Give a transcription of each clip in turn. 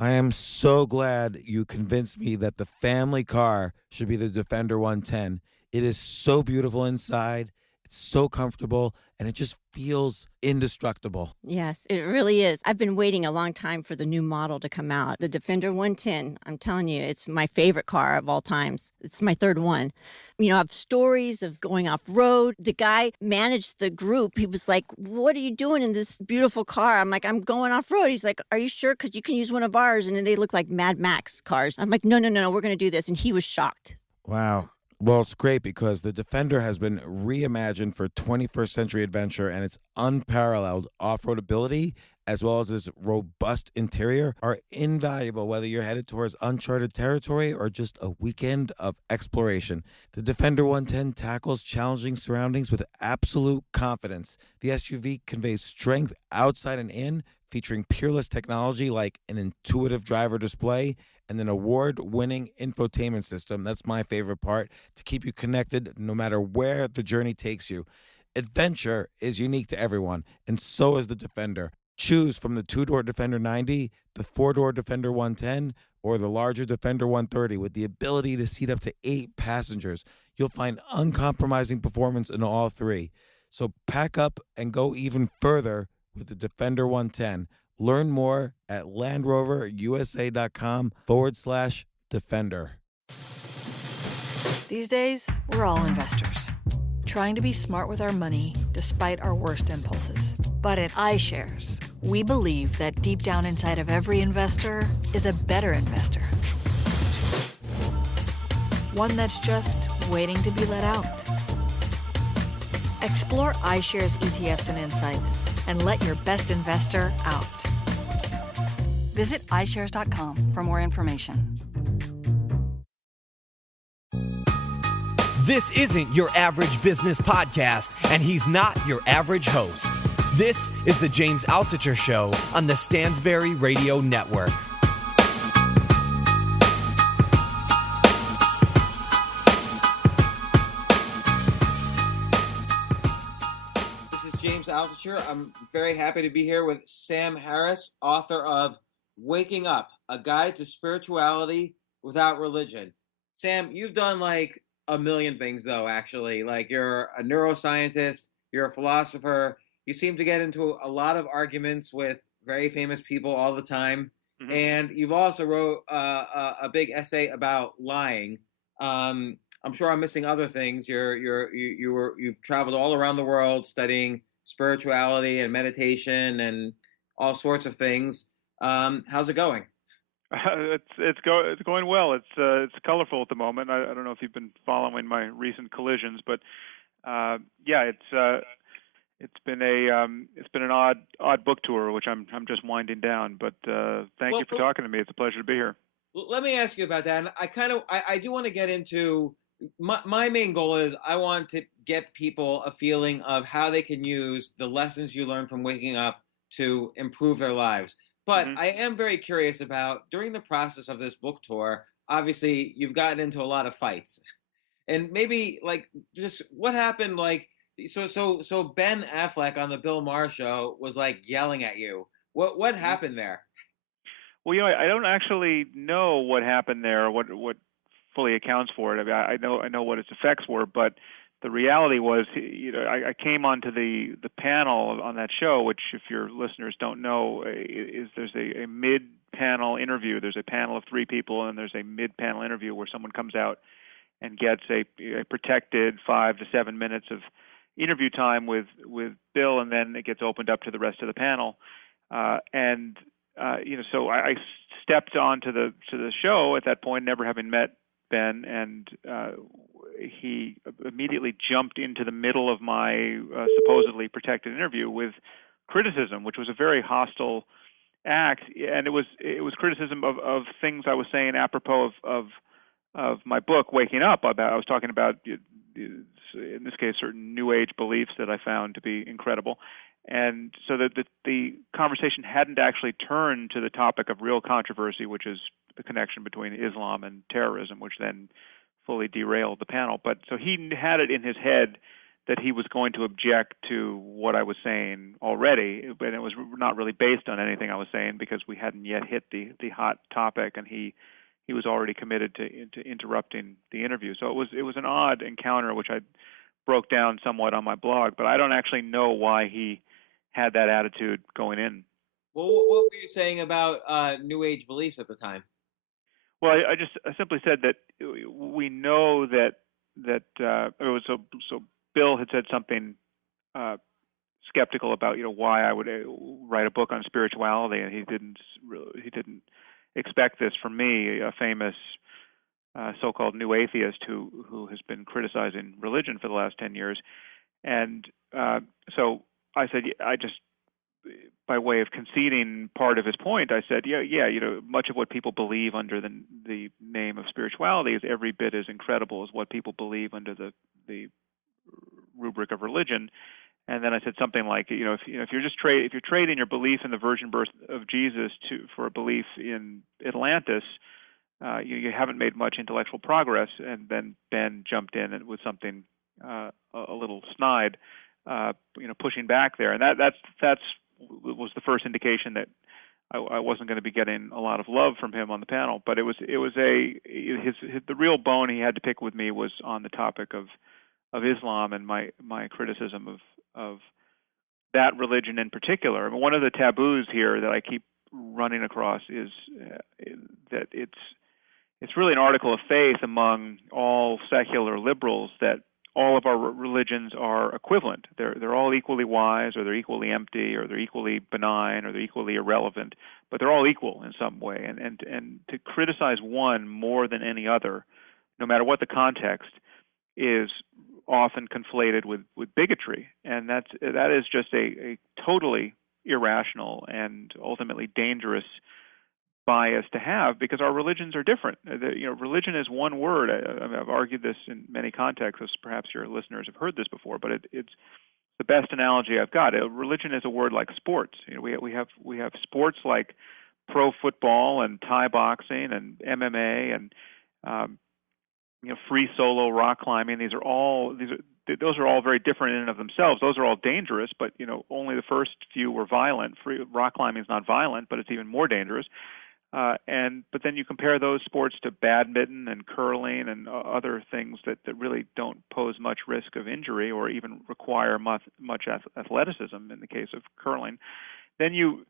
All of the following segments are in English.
I am so glad you convinced me that the family car should be the Defender 110. It is so beautiful inside, it's so comfortable, and it just feels indestructible. Yes, it really is. I've been waiting a long time for the new model to come out. The Defender 110, I'm telling you, it's my favorite car of all times. It's my third one. You know, I have stories of going off road. The guy managed the group. He was like, "What are you doing in this beautiful car?" I'm like, "I'm going off road." He's like, "Are you sure? Because you can use one of ours." And then they look like Mad Max cars. I'm like, "No, no, no, no, we're going to do this." And he was shocked. Wow. Well, it's great because the Defender has been reimagined for 21st century adventure, and its unparalleled off road ability, as well as its robust interior, are invaluable whether you're headed towards uncharted territory or just a weekend of exploration. The Defender 110 tackles challenging surroundings with absolute confidence. The SUV conveys strength outside and in, featuring peerless technology like an intuitive driver display and an award-winning infotainment system. That's my favorite part, to keep you connected no matter where the journey takes you. Adventure is unique to everyone, and so is the Defender. Choose from the two-door Defender 90, the four-door Defender 110, or the larger Defender 130 with the ability to seat up to 8 passengers. You'll find uncompromising performance in all three. So pack up and go even further with the Defender 110. Learn more at landroverusa.com/defender. These days, we're all investors, trying to be smart with our money despite our worst impulses. But at iShares, we believe that deep down inside of every investor is a better investor. One that's just waiting to be let out. Explore iShares ETFs and insights and let your best investor out. Visit iShares.com for more information. This isn't your average business podcast, and he's not your average host. This is the James Altucher Show on the Stansberry Radio Network. This is James Altucher. I'm very happy to be here with Sam Harris, author of Waking Up, A Guide to Spirituality Without Religion. Sam, you've done like a million things, though, actually. Like, you're a neuroscientist, you're a philosopher. You seem to get into a lot of arguments with very famous people all the time. Mm-hmm. And you've also wrote a big essay about lying. I'm sure I'm missing other things. You've traveled all around the world studying spirituality and meditation and all sorts of things. How's it going? It's going well. It's colorful at the moment. I don't know if you've been following my recent collisions, but it's been an odd book tour, which I'm just winding down. But thank you for talking to me. It's a pleasure to be here. Let me ask you about that. And I do want to get into my main goal is I want to get people a feeling of how they can use the lessons you learn from waking up to improve their lives. But I am very curious about, during the process of this book tour, obviously you've gotten into a lot of fights, and maybe like just what happened. Like, so Ben Affleck on the Bill Maher show was like yelling at you. What happened there? Well, I don't actually know what happened there. What fully accounts for it. I mean, I know what its effects were, but the reality was, I came onto the panel on that show, which, if your listeners don't know, is there's a mid-panel interview. There's a panel of 3 people, and there's a mid-panel interview where someone comes out and gets a protected 5 to 7 minutes of interview time with Bill, and then it gets opened up to the rest of the panel. So I stepped onto the show at that point, never having met Ben, and he immediately jumped into the middle of my supposedly protected interview with criticism, which was a very hostile act, and it was criticism of things I was saying apropos of my book, Waking Up. I was talking about, in this case, certain New Age beliefs that I found to be incredible. And so the conversation hadn't actually turned to the topic of real controversy, which is the connection between Islam and terrorism, which then fully derailed the panel. But so he had it in his head that he was going to object to what I was saying already, but it was not really based on anything I was saying because we hadn't yet hit the hot topic, and he was already committed to interrupting the interview. So it was an odd encounter, which I broke down somewhat on my blog, but I don't actually know why he had that attitude going in. Well, what were you saying about New Age beliefs at the time? Well, I simply said that we know that it was so Bill had said something skeptical about why I would write a book on spirituality, and he didn't expect this from me, a famous so-called new atheist who has been criticizing religion for the last 10 years. And so I said, I just, by way of conceding part of his point, I said, much of what people believe under the name of spirituality is every bit as incredible as what people believe under the rubric of religion. And then I said something like, if you're trading your belief in the virgin birth of Jesus for a belief in Atlantis, you haven't made much intellectual progress. And then Ben jumped in and with something a little snide, pushing back there, and that's was the first indication that I wasn't going to be getting a lot of love from him on the panel. But the real bone he had to pick with me was on the topic of Islam and my criticism of that religion in particular. I mean, one of the taboos here that I keep running across is that it's really an article of faith among all secular liberals that all of our religions are equivalent. They're all equally wise, or they're equally empty, or they're equally benign, or they're equally irrelevant, but they're all equal in some way. And to criticize one more than any other, no matter what the context, is often conflated with bigotry. And that is just a totally irrational and ultimately dangerous bias to have, because our religions are different. Religion is one word. I've argued this in many contexts, as perhaps your listeners have heard this before, but it's the best analogy I've got. Religion is a word like sports. We have sports like pro football and Thai boxing and MMA and free solo rock climbing. Those are all very different in and of themselves. Those are all dangerous, but only the first few were violent. Free rock climbing is not violent, but it's even more dangerous. But then you compare those sports to badminton and curling and other things that really don't pose much risk of injury or even require much athleticism in the case of curling. Then you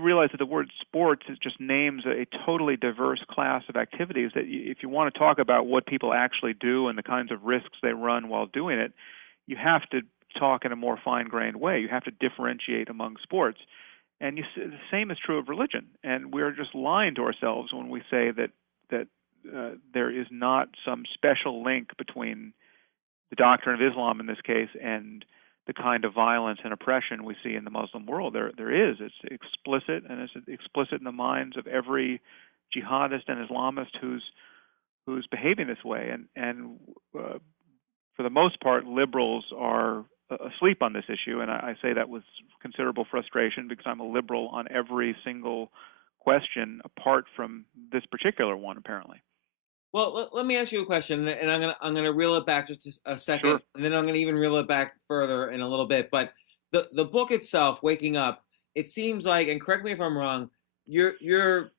realize that the word sports just names a totally diverse class of activities that if you want to talk about what people actually do and the kinds of risks they run while doing it, you have to talk in a more fine-grained way. You have to differentiate among sports. And the same is true of religion, and we're just lying to ourselves when we say that there is not some special link between the doctrine of Islam in this case and the kind of violence and oppression we see in the Muslim world. There is. It's explicit, and it's explicit in the minds of every jihadist and Islamist who's behaving this way. And for the most part, liberals are asleep on this issue, and I say that with considerable frustration because I'm a liberal on every single question apart from this particular one, apparently. Well, let me ask you a question, and I'm gonna reel it back just a second, Sure. and then I'm gonna even reel it back further in a little bit. But the book itself, Waking Up, it seems like, and correct me if I'm wrong, you've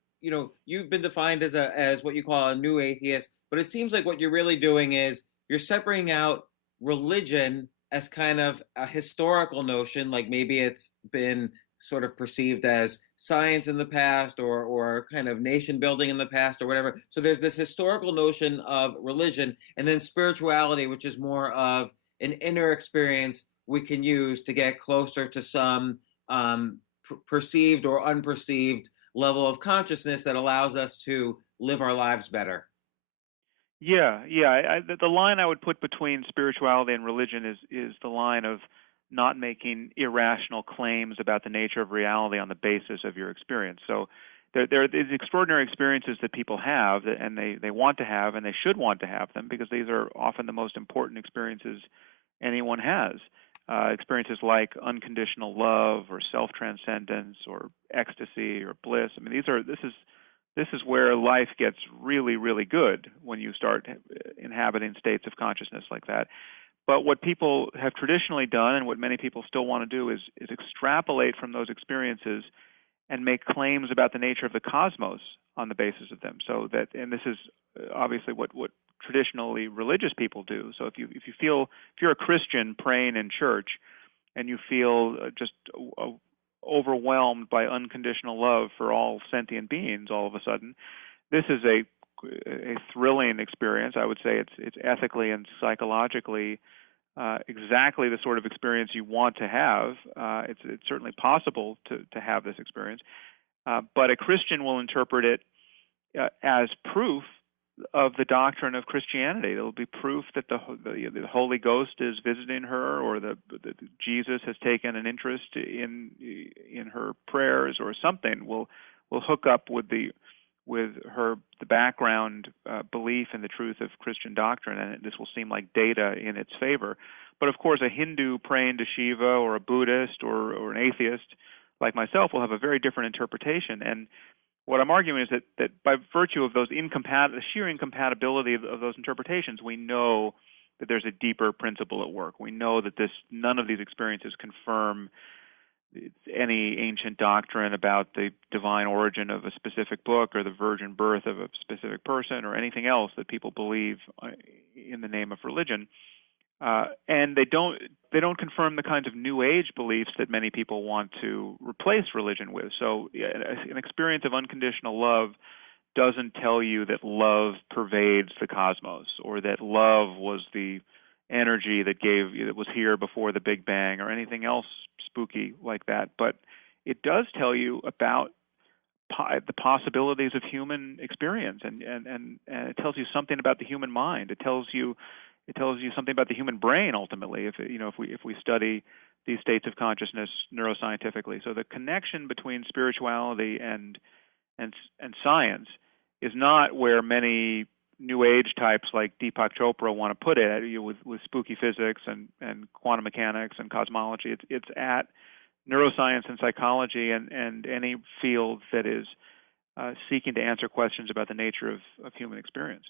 been defined as what you call a new atheist, but it seems like what you're really doing is you're separating out religion as kind of a historical notion, like maybe it's been sort of perceived as science in the past or kind of nation building in the past or whatever. So there's this historical notion of religion, and then spirituality, which is more of an inner experience we can use to get closer to some perceived or unperceived level of consciousness that allows us to live our lives better. Yeah. The line I would put between spirituality and religion is the line of not making irrational claims about the nature of reality on the basis of your experience. So there are these extraordinary experiences that people have, and they want to have, and they should want to have them, because these are often the most important experiences anyone has. Experiences like unconditional love or self-transcendence or ecstasy or bliss. I mean, this is where life gets really, really good when you start inhabiting states of consciousness like that. But what people have traditionally done, and what many people still want to do, is extrapolate from those experiences and make claims about the nature of the cosmos on the basis of them. So that, and this is obviously what traditionally religious people do. So if you're a Christian praying in church, and you feel just overwhelmed by unconditional love for all sentient beings, all of a sudden, this is a thrilling experience. I would say it's ethically and psychologically exactly the sort of experience you want to have. It's certainly possible to have this experience, but a Christian will interpret it as proof of the doctrine of Christianity. There will be proof that the Holy Ghost is visiting her, or that Jesus has taken an interest in her prayers, or something will hook up with the background belief in the truth of Christian doctrine, and this will seem like data in its favor. But of course, a Hindu praying to Shiva, or a Buddhist, or an atheist like myself will have a very different interpretation. And what I'm arguing is that by virtue of the sheer incompatibility of those interpretations, we know that there's a deeper principle at work. We know that none of these experiences confirm any ancient doctrine about the divine origin of a specific book, or the virgin birth of a specific person, or anything else that people believe in the name of religion. And they don't confirm the kinds of New Age beliefs that many people want to replace religion with. So an experience of unconditional love doesn't tell you that love pervades the cosmos, or that love was the energy that was here before the Big Bang, or anything else spooky like that. But it does tell you about the possibilities of human experience, and it tells you something about the human mind. It tells you something about the human brain, ultimately, if we study these states of consciousness neuroscientifically. So the connection between spirituality and science is not where many New Age types like Deepak Chopra want to put it, with spooky physics and quantum mechanics and cosmology. It's at neuroscience and psychology, and any field that is seeking to answer questions about the nature of human experience.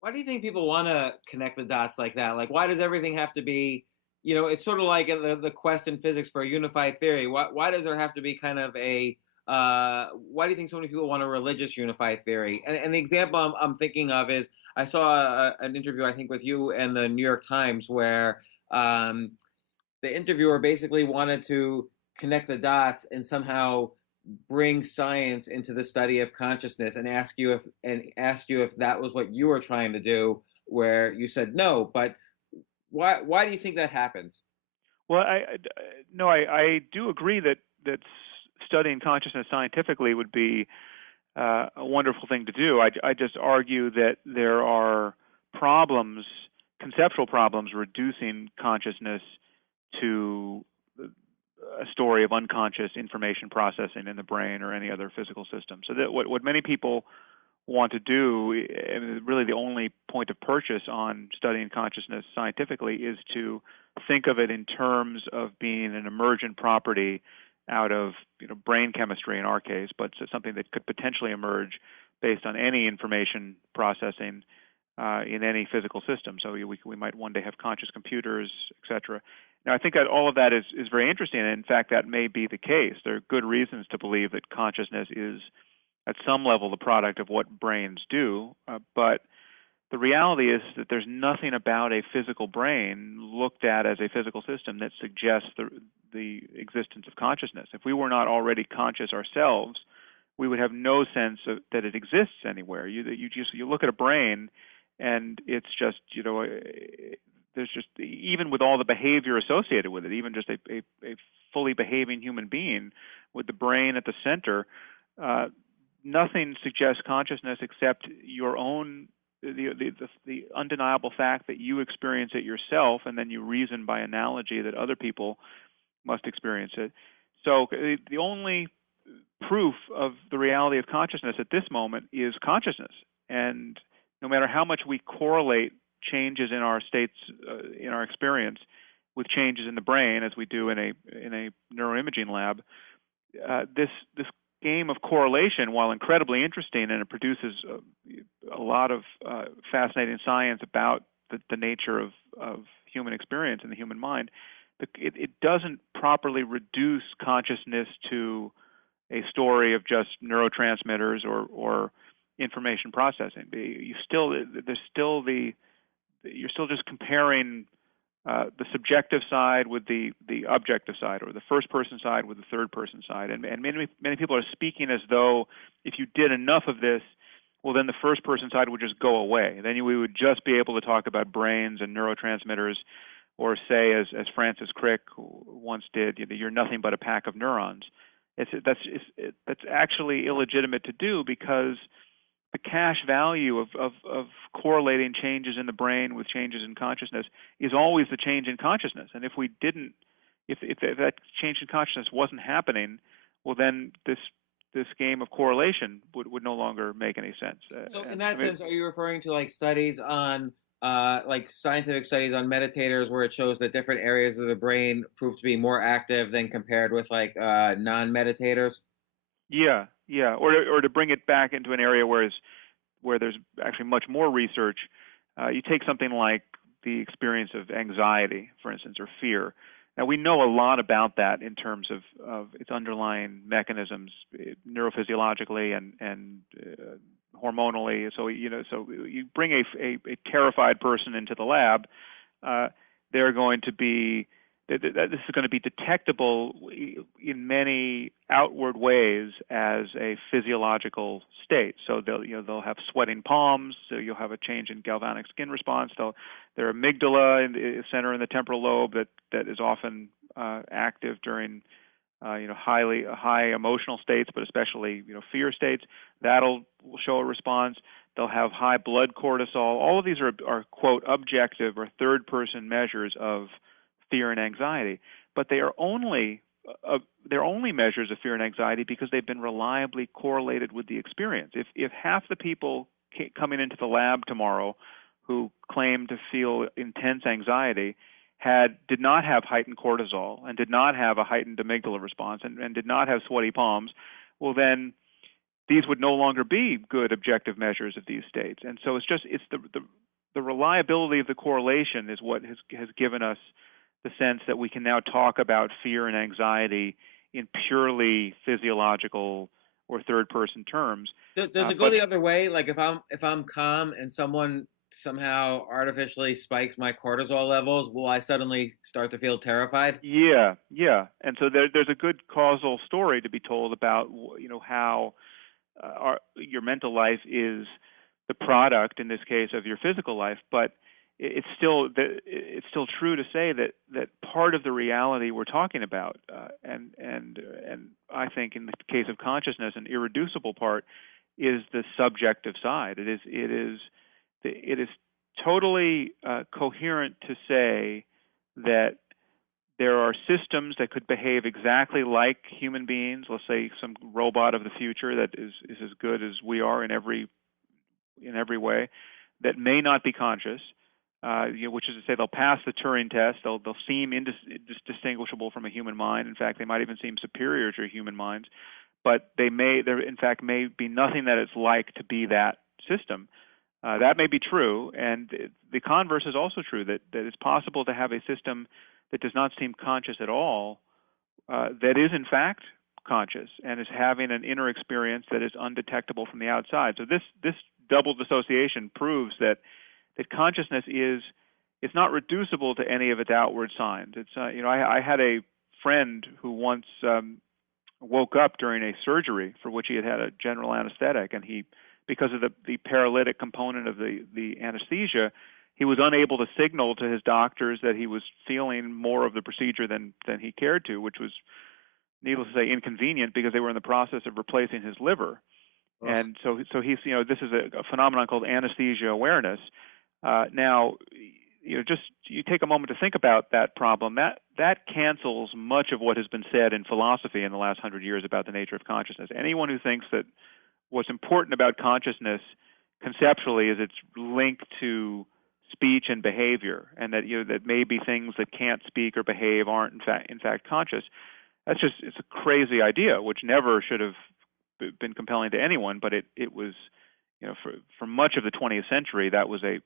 Why do you think people want to connect the dots like that? Like, why does everything have to be, it's sort of like the quest in physics for a unified theory. Why does there have to be kind of why do you think so many people want a religious unified theory? And the example I'm thinking of is, I saw an interview, I think, with you and the New York Times, where the interviewer basically wanted to connect the dots and somehow bring science into the study of consciousness, and asked you if that was what you were trying to do, where you said no. But why do you think that happens? Well, I do agree that studying consciousness scientifically would be a wonderful thing to do. I just argue that there are conceptual problems, reducing consciousness to a story of unconscious information processing in the brain or any other physical system. So that what many people want to do, and really the only point of purchase on studying consciousness scientifically, is to think of it in terms of being an emergent property out of brain chemistry in our case, but something that could potentially emerge based on any information processing in any physical system. So we might one day have conscious computers, etc. Now, I think that all of that is very interesting, and in fact, that may be the case. There are good reasons to believe that consciousness is, at some level, the product of what brains do, but the reality is that there's nothing about a physical brain looked at as a physical system that suggests the existence of consciousness. If we were not already conscious ourselves, we would have no sense that it exists anywhere. You look at a brain, and it's just there's just, even with all the behavior associated with it, even just a fully behaving human being with the brain at the center, nothing suggests consciousness except your own, the undeniable fact that you experience it yourself, and then you reason by analogy that other people must experience it. So the only proof of the reality of consciousness at this moment is consciousness. And no matter how much we correlate changes in our states, in our experience, with changes in the brain, as we do in a neuroimaging lab, this game of correlation, while incredibly interesting, and it produces a lot of fascinating science about the nature of human experience and the human mind, it doesn't properly reduce consciousness to a story of just neurotransmitters or information processing. You're still just comparing the subjective side with the objective side, or the first person side with the third person side. And many people are speaking as though if you did enough of this, well, then the first person side would just go away. Then we would just be able to talk about brains and neurotransmitters, or say, as Francis Crick once did, you're nothing but a pack of neurons. That's actually illegitimate to do, because the cash value of correlating changes in the brain with changes in consciousness is always the change in consciousness. And if that change in consciousness wasn't happening, well, then this game of correlation would no longer make any sense. So in that sense, are you referring to like studies on like scientific studies on meditators, where it shows that different areas of the brain prove to be more active than compared with like non-meditators? Yeah. Or to bring it back into an area where there's actually much more research, you take something like the experience of anxiety, for instance, or fear. Now, we know a lot about that in terms of its underlying mechanisms, neurophysiologically and hormonally. So you bring a terrified person into the lab, they're going to be this is going to be detectable in many outward ways as a physiological state. So they'll have sweating palms. So you'll have a change in galvanic skin response. Their amygdala center in the temporal lobe that is often active during high emotional states, but especially fear states. Will show a response. They'll have high blood cortisol. All of these are quote objective or third person measures of fear and anxiety, but they are only measures of fear and anxiety because they've been reliably correlated with the experience. If half the people coming into the lab tomorrow who claim to feel intense anxiety did not have heightened cortisol and did not have a heightened amygdala response and did not have sweaty palms, well, then these would no longer be good objective measures of these states. And so it's the reliability of the correlation is what has given us the sense that we can now talk about fear and anxiety in purely physiological or third-person terms. Does it go the other way? Like if I'm calm and someone somehow artificially spikes my cortisol levels, will I suddenly start to feel terrified? Yeah. And so there's a good causal story to be told about how your mental life is the product, in this case, of your physical life, but it's still true to say that part of the reality we're talking about, and I think in the case of consciousness, an irreducible part is the subjective side. It is totally coherent to say that there are systems that could behave exactly like human beings. Let's say some robot of the future that is as good as we are in every way, that may not be conscious. Which is to say, they'll pass the Turing test. They'll seem indistinguishable from a human mind. In fact, they might even seem superior to human minds. But there in fact may be nothing that it's like to be that system. That may be true, and the converse is also true. That it's possible to have a system that does not seem conscious at all, that is in fact conscious and is having an inner experience that is undetectable from the outside. So this double dissociation proves that consciousness it's not reducible to any of its outward signs. It's I had a friend who once woke up during a surgery for which he had a general anesthetic, and because of the paralytic component of the anesthesia, he was unable to signal to his doctors that he was feeling more of the procedure than he cared to, which was, needless to say, inconvenient because they were in the process of replacing his liver. Oh. And so he's this is a phenomenon called anesthesia awareness. Now, just you take a moment to think about that problem. That cancels much of what has been said in philosophy in the last 100 years about the nature of consciousness. Anyone who thinks that what's important about consciousness conceptually is it's linked to speech and behavior, and that that maybe things that can't speak or behave aren't in fact conscious. It's a crazy idea, which never should have been compelling to anyone, but it was. For much of the 20th century, that was a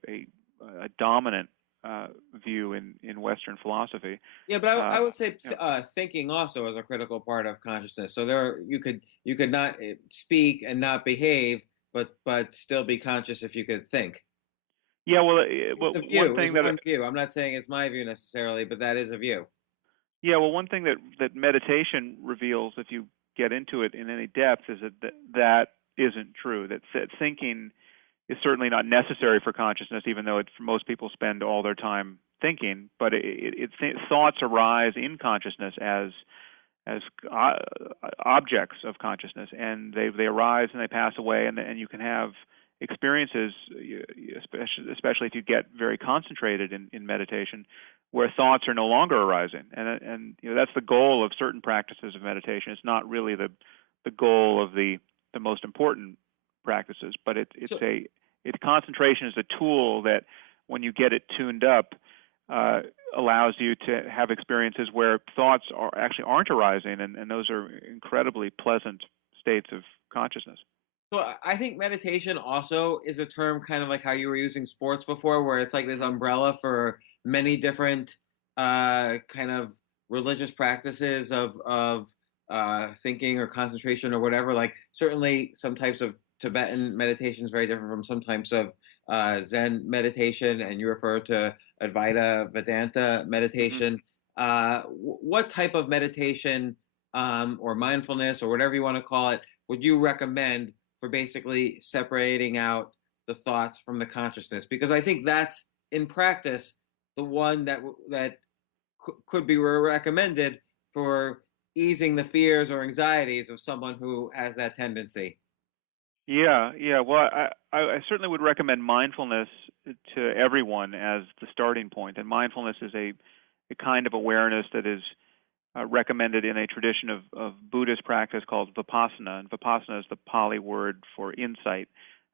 dominant view in Western philosophy. Yeah, but I would say Yeah. thinking also is a critical part of consciousness. So you could not speak and not behave, but still be conscious if you could think. Yeah, well, It's a one view. Is thing that one view. I'm not saying it's my view necessarily, but that is a view. yeah, well, one thing that meditation reveals, if you get into it in any depth, is that isn't true. That thinking is certainly not necessary for consciousness, even though most people spend all their time thinking. But thoughts arise in consciousness as objects of consciousness, and they arise and they pass away, and you can have experiences, especially if you get very concentrated in meditation, where thoughts are no longer arising, and that's the goal of certain practices of meditation. It's not really the goal of the most important practices, but concentration is a tool that, when you get it tuned up, allows you to have experiences where thoughts aren't arising, and those are incredibly pleasant states of consciousness. So I think meditation also is a term kind of like how you were using sports before, where it's like this umbrella for many different kind of religious practices of thinking or concentration or whatever. Like certainly some types of Tibetan meditation is very different from some types of Zen meditation, and you refer to Advaita Vedanta meditation. What type of meditation or mindfulness or whatever you want to call it would you recommend for basically separating out the thoughts from the consciousness? Because I think that's in practice the one that could be recommended for easing the fears or anxieties of someone who has that tendency. Yeah. Well, I certainly would recommend mindfulness to everyone as the starting point. And mindfulness is a kind of awareness that is recommended in a tradition of Buddhist practice called Vipassana. And Vipassana is the Pali word for insight.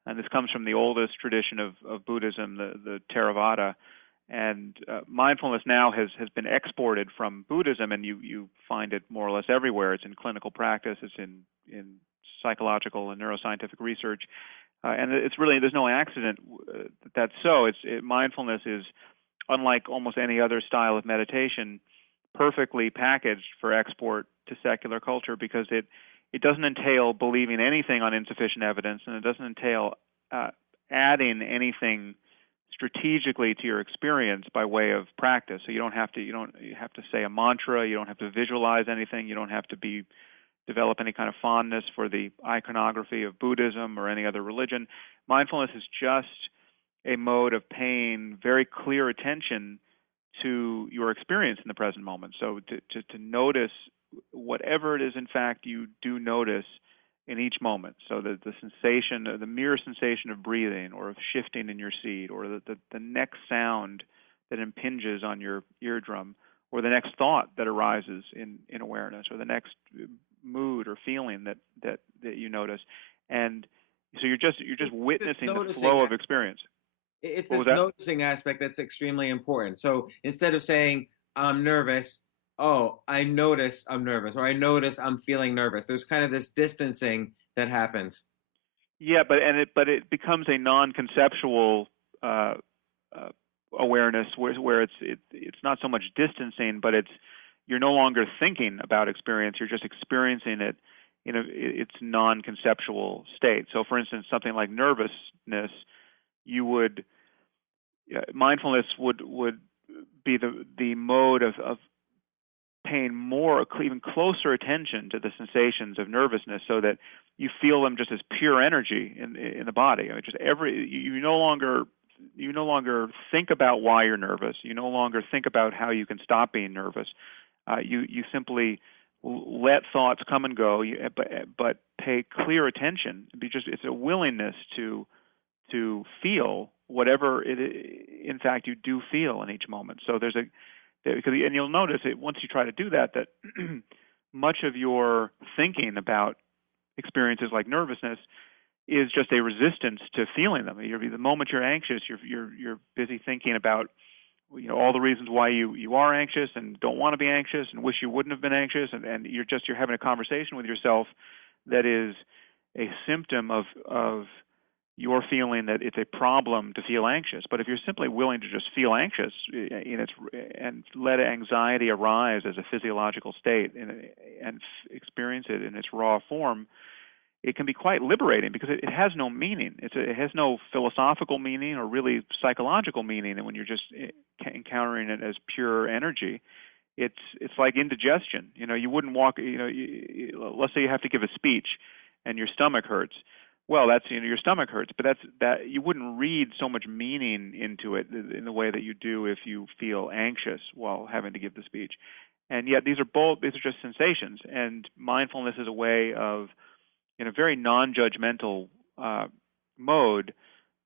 And this comes from the oldest tradition of Buddhism, the Theravada. And mindfulness now has been exported from Buddhism, and you find it more or less everywhere. It's in clinical practice. It's in psychological and neuroscientific research, and it's really, there's no accident that's so. Mindfulness is, unlike almost any other style of meditation, perfectly packaged for export to secular culture, because it doesn't entail believing anything on insufficient evidence, and it doesn't entail adding anything strategically to your experience by way of practice. So you have to say a mantra, you don't have to visualize anything, you don't have to develop any kind of fondness for the iconography of Buddhism or any other religion. Mindfulness is just a mode of paying very clear attention to your experience in the present moment. So to notice whatever it is, in fact, you do notice in each moment. So the sensation, the mere sensation of breathing, or of shifting in your seat, or the next sound that impinges on your eardrum, or the next thought that arises in awareness, or the next mood or feeling that you notice. And so you're just witnessing the flow of experience. It's this noticing aspect that's extremely important. So instead of saying I'm nervous, oh, I notice I'm nervous, or I notice I'm feeling nervous. There's kind of this distancing that happens. Yeah, but it becomes a non-conceptual awareness where it's not so much distancing, but you're no longer thinking about experience. You're just experiencing it in its non-conceptual state. So, for instance, something like nervousness, mindfulness would be the mode of paying more, even closer attention to the sensations of nervousness, so that you feel them just as pure energy in the body. I mean, you no longer think about why you're nervous. You no longer think about how you can stop being nervous. You simply let thoughts come and go, but pay clear attention. It's a willingness to feel whatever in fact you do feel in each moment. So and you'll notice it once you try to do that much of your thinking about experiences like nervousness is just a resistance to feeling them. The moment you're anxious, you're busy thinking about all the reasons why you are anxious and don't want to be anxious and wish you wouldn't have been anxious, and you're having a conversation with yourself that is a symptom of you're feeling that it's a problem to feel anxious. But if you're simply willing to just feel anxious and let anxiety arise as a physiological state and experience it in its raw form, it can be quite liberating because it has no meaning. It has no philosophical meaning or really psychological meaning. And when you're just encountering it as pure energy, it's like indigestion. You wouldn't walk. Let's say you have to give a speech, and your stomach hurts. Well, that's your stomach hurts, but that you wouldn't read so much meaning into it in the way that you do if you feel anxious while having to give the speech. And yet these are just sensations, and mindfulness is a way of, in a very non-judgmental mode,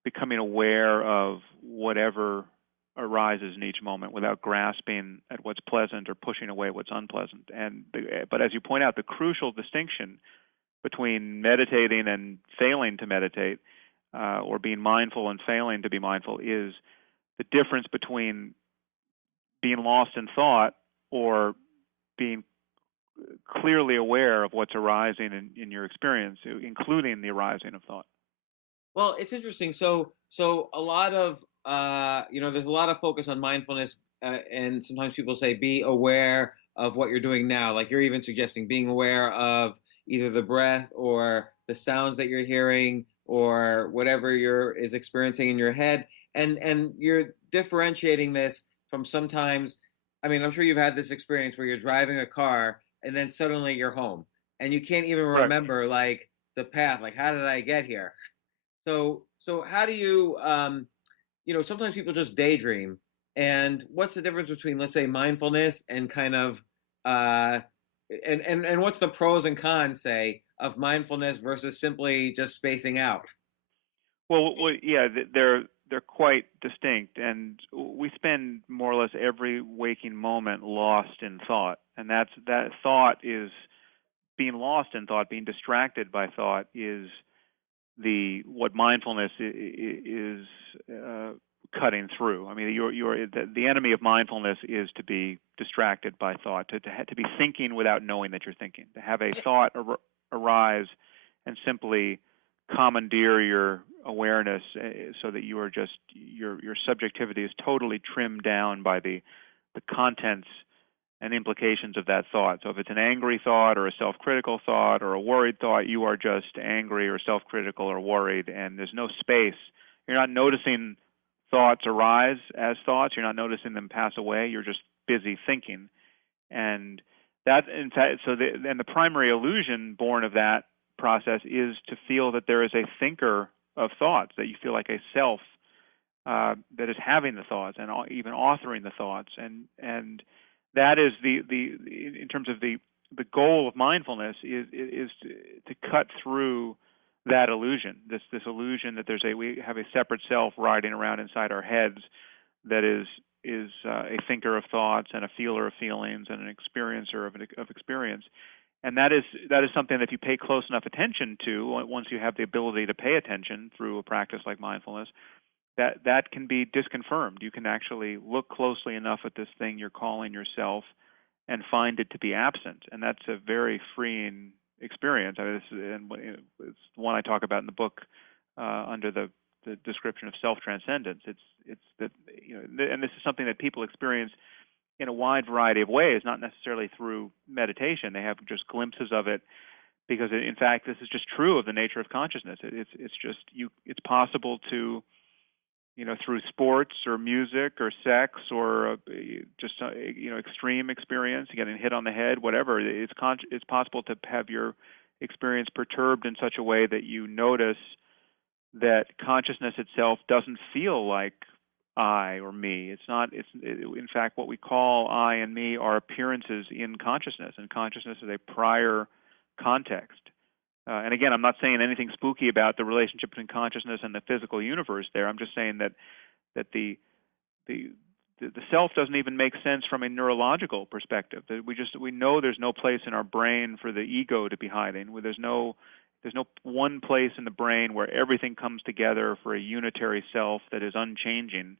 becoming aware of whatever arises in each moment without grasping at what's pleasant or pushing away what's unpleasant. But as you point out, the crucial distinction between meditating and failing to meditate, or being mindful and failing to be mindful, is the difference between being lost in thought or being clearly aware of what's arising in your experience, including the arising of thought. Well, it's interesting. So a lot of there's a lot of focus on mindfulness, and sometimes people say be aware of what you're doing now. Like you're even suggesting being aware of either the breath or the sounds that you're hearing or whatever is experiencing in your head, and you're differentiating this from sometimes. I mean, I'm sure you've had this experience where you're driving a car and then suddenly you're home and you can't even remember like the path, like how did I get here? So how do you sometimes people just daydream, and what's the difference between, let's say, mindfulness and kind of and what's the pros and cons, say, of mindfulness versus simply just spacing out? Well, yeah, they're quite distinct, and we spend more or less every waking moment lost in thought, and that thought is being lost in thought, being distracted by thought is what mindfulness is cutting through. I mean, the enemy of mindfulness is to be distracted by thought, to be thinking without knowing that you're thinking, to have a thought arise and simply commandeer your awareness, so that you are just your subjectivity is totally trimmed down by the contents and implications of that thought. So if it's an angry thought or a self-critical thought or a worried thought, you are just angry or self-critical or worried, and there's no space. You're not noticing thoughts arise as thoughts. You're not noticing them pass away. You're just busy thinking. And that, in fact, and the primary illusion born of that process is to feel that there is a thinker of thoughts, that you feel like a self that is having the thoughts and even authoring the thoughts, and that is in terms of the goal of mindfulness is to cut through that illusion, this illusion that we have a separate self riding around inside our heads that is a thinker of thoughts and a feeler of feelings and an experiencer of experience. And that is something that if you pay close enough attention to, once you have the ability to pay attention through a practice like mindfulness, that can be disconfirmed. You can actually look closely enough at this thing you're calling yourself and find it to be absent, and that's a very freeing experience. I mean, it's one I talk about in the book under the description of self-transcendence. It's that, and this is something that people experience in a wide variety of ways, not necessarily through meditation. They have just glimpses of it because, in fact, this is just true of the nature of consciousness. It's possible to, through sports or music or sex or extreme experience, getting hit on the head, whatever. It's possible to have your experience perturbed in such a way that you notice that consciousness itself doesn't feel like I or me. In fact, what we call I and me are appearances in consciousness, and consciousness is a prior context. And again, I'm not saying anything spooky about the relationship between consciousness and the physical universe there. I'm just saying that the self doesn't even make sense from a neurological perspective. That we know there's no place in our brain for the ego to be hiding. There's no one place in the brain where everything comes together for a unitary self that is unchanging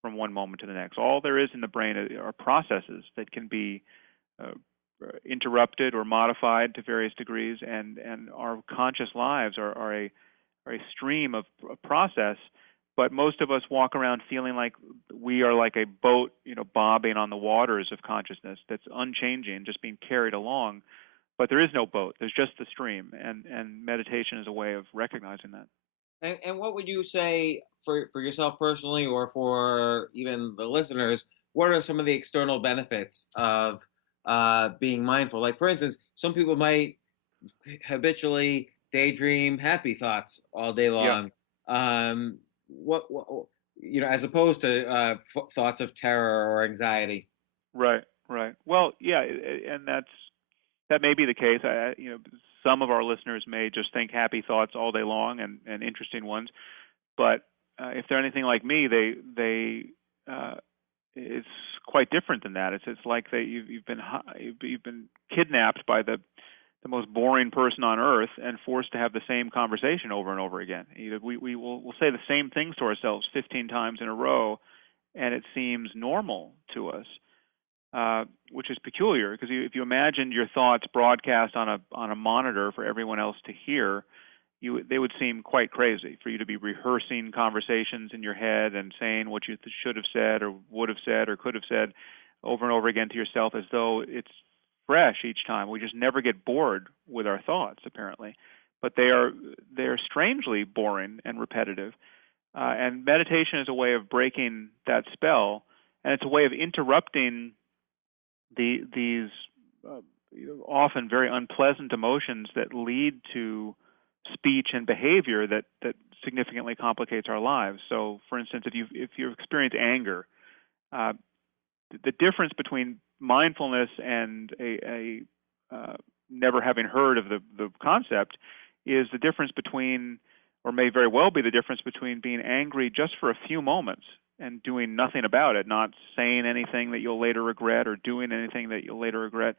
from one moment to the next. All there is in the brain are processes that can be interrupted or modified to various degrees, and our conscious lives are stream of process. But most of us walk around feeling like we are like a boat, bobbing on the waters of consciousness that's unchanging, just being carried along. But there is no boat. There's just the stream, and meditation is a way of recognizing that. And what would you say for yourself personally, or for even the listeners? What are some of the external benefits of being mindful? Like, for instance, some people might habitually daydream happy thoughts all day long. Yeah. What as opposed to thoughts of terror or anxiety. Right. Well, yeah, and that may be the case. Some of our listeners may just think happy thoughts all day long and interesting ones, but if they're anything like me, they it's quite different than that. It's like you've been kidnapped by the most boring person on earth and forced to have the same conversation over and over again. We'll say the same things to ourselves 15 times in a row, and it seems normal to us, which is peculiar, because if you imagined your thoughts broadcast on a monitor for everyone else to hear, they would seem quite crazy for you to be rehearsing conversations in your head and saying what you should have said or would have said or could have said over and over again to yourself as though it's fresh each time. We just never get bored with our thoughts, apparently, but they're strangely boring and repetitive. And meditation is a way of breaking that spell, and it's a way of interrupting these often very unpleasant emotions that lead to speech and behavior that significantly complicates our lives. So, for instance, if you experience anger, the difference between mindfulness and a never having heard of the concept is the difference between, or may very well be the difference between, being angry just for a few moments and doing nothing about it, not saying anything that you'll later regret or doing anything that you'll later regret,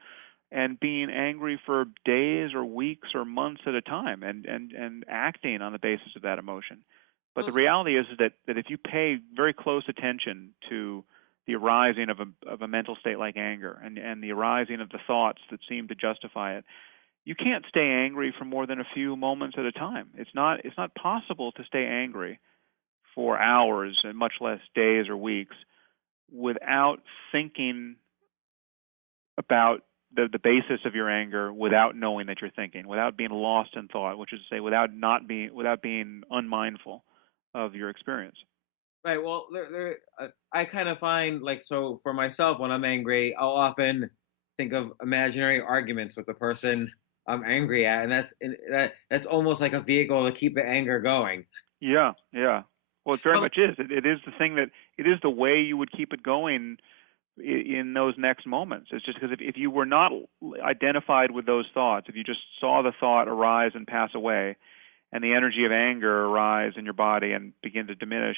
and being angry for days or weeks or months at a time and acting on the basis of that emotion. But the reality is that if you pay very close attention to the arising of a mental state like anger and the arising of the thoughts that seem to justify it, you can't stay angry for more than a few moments at a time. It's not possible to stay angry for hours, and much less days or weeks, without thinking about the basis of your anger, without knowing that you're thinking, without being lost in thought, which is to say, without being unmindful of your experience. Right. Well, I kind of find, like, so for myself, when I'm angry, I'll often think of imaginary arguments with the person I'm angry at, and that's almost like a vehicle to keep the anger going. Yeah. Well, it very much is. It is the thing it is the way you would keep it going in those next moments. It's just because if you were not identified with those thoughts, if you just saw the thought arise and pass away, and the energy of anger arise in your body and begin to diminish,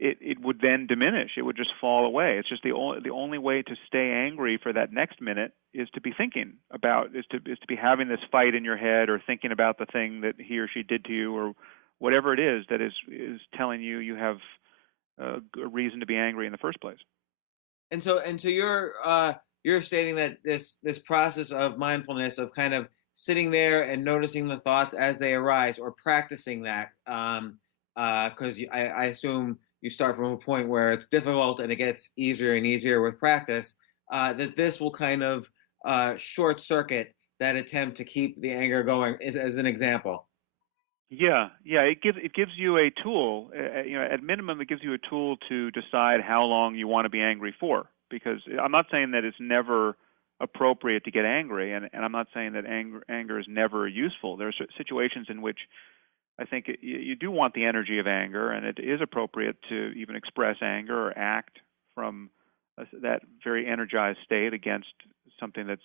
it would then diminish. It would just fall away. It's just the only way to stay angry for that next minute is to be thinking about, is to be having this fight in your head, or thinking about the thing that he or she did to you, or whatever it is that is telling you have a reason to be angry in the first place. And so you're stating that this process of mindfulness, of kind of sitting there and noticing the thoughts as they arise, or practicing that, because I assume you start from a point where it's difficult and it gets easier and easier with practice, that this will kind of short circuit that attempt to keep the anger going, as an example. Yeah. It gives you a tool. At minimum, it gives you a tool to decide how long you want to be angry for. Because I'm not saying that it's never appropriate to get angry, and I'm not saying that anger is never useful. There are situations in which I think you do want the energy of anger, and it is appropriate to even express anger or act from that very energized state against something that's,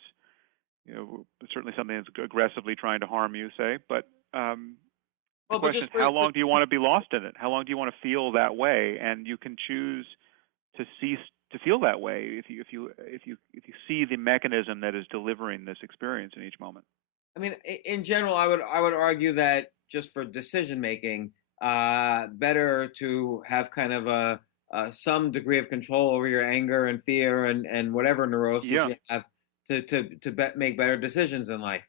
certainly something that's aggressively trying to harm you, say. But the question is, how long do you want to be lost in it? How long do you want to feel that way? And you can choose to cease to feel that way if you see the mechanism that is delivering this experience in each moment. I mean, in general, I would argue that just for decision making, better to have kind of some degree of control over your anger and fear and whatever neuroses you have to make better decisions in life.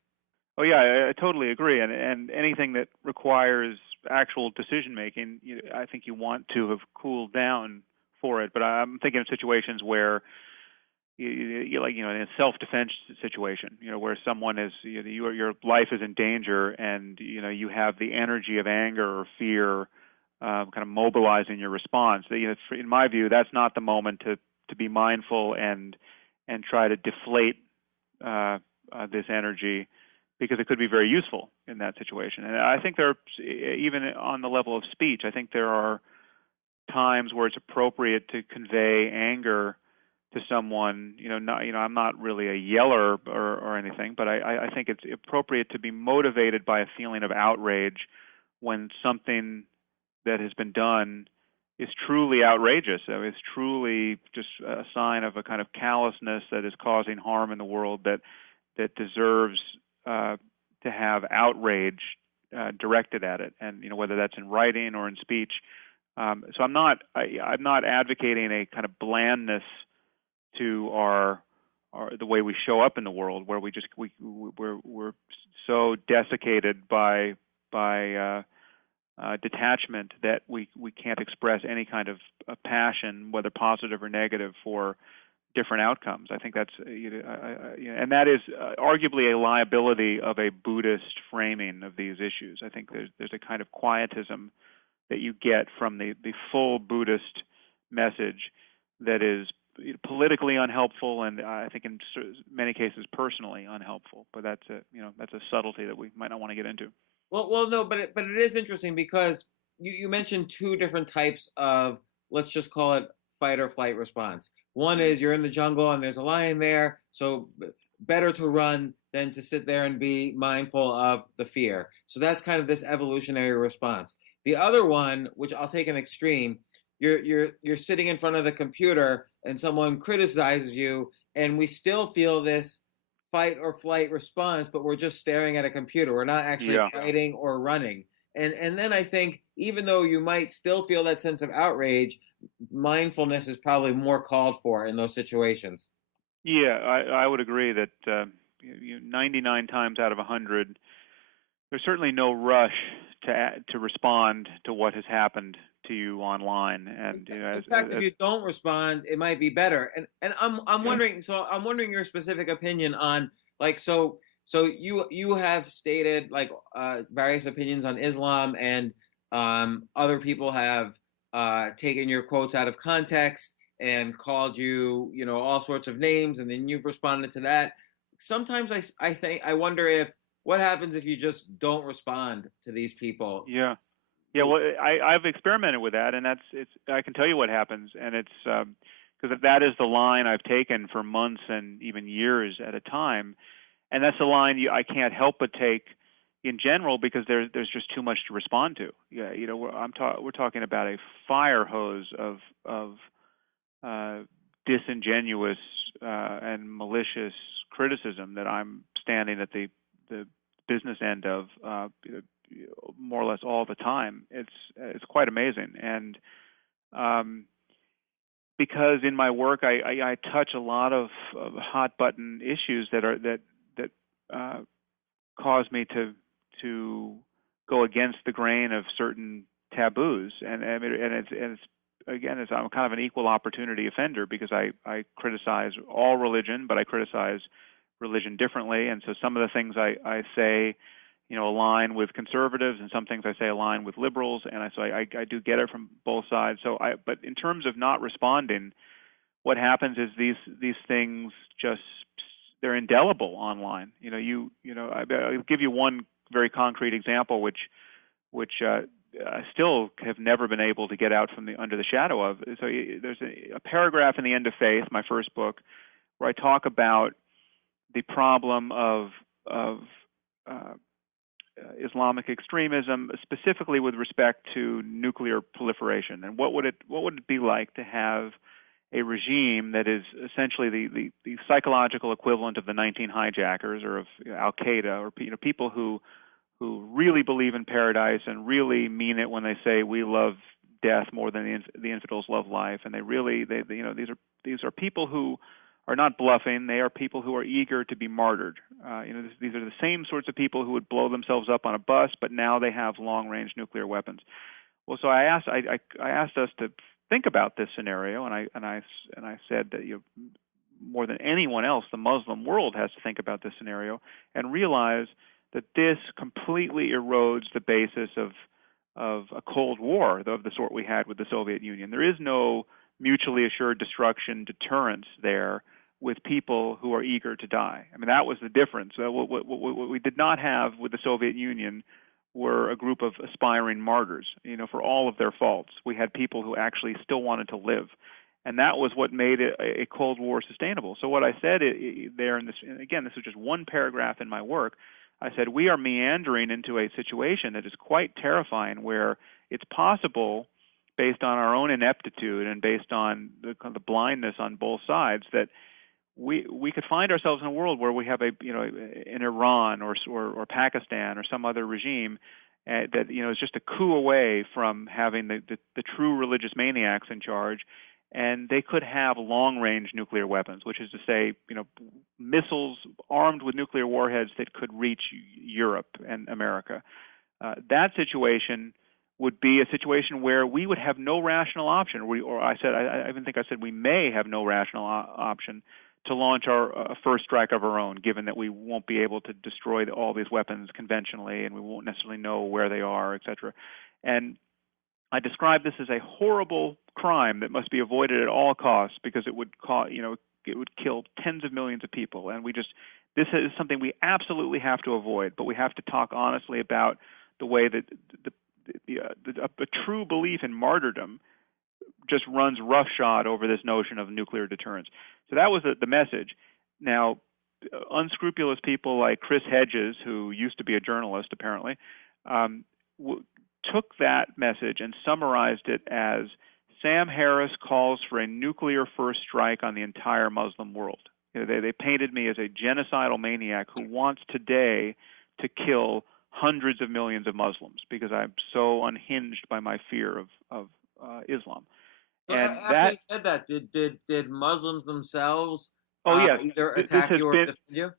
Oh yeah, I totally agree. And anything that requires actual decision making, I think you want to have cooled down for it. But I'm thinking of situations where you like, in a self-defense situation, where someone is, your life is in danger, and you have the energy of anger or fear, kind of mobilizing your response. In my view, that's not the moment to be mindful and try to deflate this energy, because it could be very useful in that situation. And I think even on the level of speech, I think there are times where it's appropriate to convey anger to someone. I'm not really a yeller or anything, but I think it's appropriate to be motivated by a feeling of outrage when something that has been done is truly outrageous. It's truly just a sign of a kind of callousness that is causing harm in the world that deserves to have outrage directed at it, and whether that's in writing or in speech. So I'm not advocating a kind of blandness to our the way we show up in the world, where we're so desiccated by detachment that we can't express any kind of passion, whether positive or negative, for different outcomes. I think that's and that is arguably a liability of a Buddhist framing of these issues. I think there's a kind of quietism that you get from the full Buddhist message that is politically unhelpful, and I think in many cases personally unhelpful. But that's a subtlety that we might not want to get into. Well, no, but it is interesting, because you mentioned two different types of, let's just call it, fight or flight response. One is you're in the jungle and there's a lion there, so better to run than to sit there and be mindful of the fear. So that's kind of this evolutionary response. The other one, which I'll take an extreme, you're sitting in front of the computer and someone criticizes you, and we still feel this fight or flight response, but we're just staring at a computer. We're not actually fighting or running. And then I think, even though you might still feel that sense of outrage, mindfulness is probably more called for in those situations. Yeah, I would agree that 99 times out of 100, there's certainly no rush to respond to what has happened to you online. And in fact, if you don't respond, it might be better. And I'm wondering. So I'm wondering your specific opinion on, like, so you have stated, like, various opinions on Islam, and other people have taken your quotes out of context and called you, all sorts of names, and then you've responded to that. Sometimes I wonder what happens if you just don't respond to these people. Yeah. Well, I've experimented with that, and I can tell you what happens, and it's because that is the line I've taken for months and even years at a time, and that's the line I can't help but take in general, because there's just too much to respond to. Yeah, we're talking about a fire hose of disingenuous and malicious criticism that I'm standing at the business end of more or less all the time. It's quite amazing, and because in my work I touch a lot of hot button issues that cause me to go against the grain of certain taboos, and it's again, I'm kind of an equal opportunity offender, because I criticize all religion, but I criticize religion differently, and so some of the things I say align with conservatives, and some things I say align with liberals, and so I do get it from both sides. But in terms of not responding, what happens is these things they're indelible online. I'll give you one very concrete example, which I still have never been able to get out from under the shadow of. So there's a paragraph in The End of Faith, my first book, where I talk about the problem of Islamic extremism, specifically with respect to nuclear proliferation, and what would it be like to have a regime that is essentially the psychological equivalent of the 19 hijackers, or of Al Qaeda, or people who really believe in paradise and really mean it when they say we love death more than the infidels love life, and these are people who are not bluffing. They are people who are eager to be martyred. These are the same sorts of people who would blow themselves up on a bus, but now they have long-range nuclear weapons. Well, so I asked us to think about this scenario, and I said that more than anyone else, the Muslim world has to think about this scenario and realize that this completely erodes the basis of a Cold War of the sort we had with the Soviet Union. There is no mutually assured destruction deterrence there with people who are eager to die. I mean, that was the difference. What we did not have with the Soviet Union were a group of aspiring martyrs, for all of their faults. We had people who actually still wanted to live. And that was what made it a Cold War sustainable. So what I said there in this, and again, this was just one paragraph in my work, I said we are meandering into a situation that is quite terrifying, where it's possible, based on our own ineptitude and based on the blindness on both sides, that we could find ourselves in a world where we have in Iran or Pakistan or some other regime that is just a coup away from having the true religious maniacs in charge, and they could have long-range nuclear weapons, which is to say, missiles armed with nuclear warheads that could reach Europe and America. That situation would be a situation where we would have no rational option, I even think I said we may have no rational option to launch a first strike of our own, given that we won't be able to destroy all these weapons conventionally, and we won't necessarily know where they are, et cetera. And I describe this as a horrible crime that must be avoided at all costs, because it would it would kill tens of millions of people. And this is something we absolutely have to avoid, but we have to talk honestly about the way that a true belief in martyrdom just runs roughshod over this notion of nuclear deterrence. So that was the message. Now, unscrupulous people like Chris Hedges, who used to be a journalist apparently, took that message and summarized it as Sam Harris calls for a nuclear first strike on the entire Muslim world. They painted me as a genocidal maniac who wants today to kill hundreds of millions of Muslims because I'm so unhinged by my fear of Islam. So and after that you said that, did Muslims themselves yes, either attack you or defend you?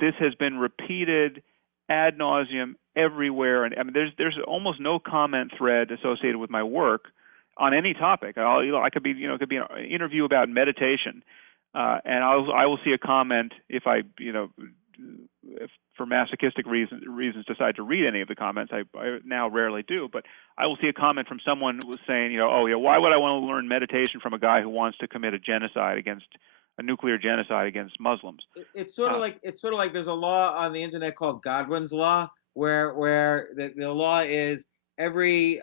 This has been repeated ad nauseum everywhere, and I mean, there's almost no comment thread associated with my work on any topic. I could be it could be an interview about meditation, and I will see a comment if if for masochistic reasons decide to read any of the comments. I now rarely do, but I will see a comment from someone who was saying, why would I want to learn meditation from a guy who wants to commit a nuclear genocide against Muslims? It's sort of like there's a law on the internet called Godwin's law, where the law is every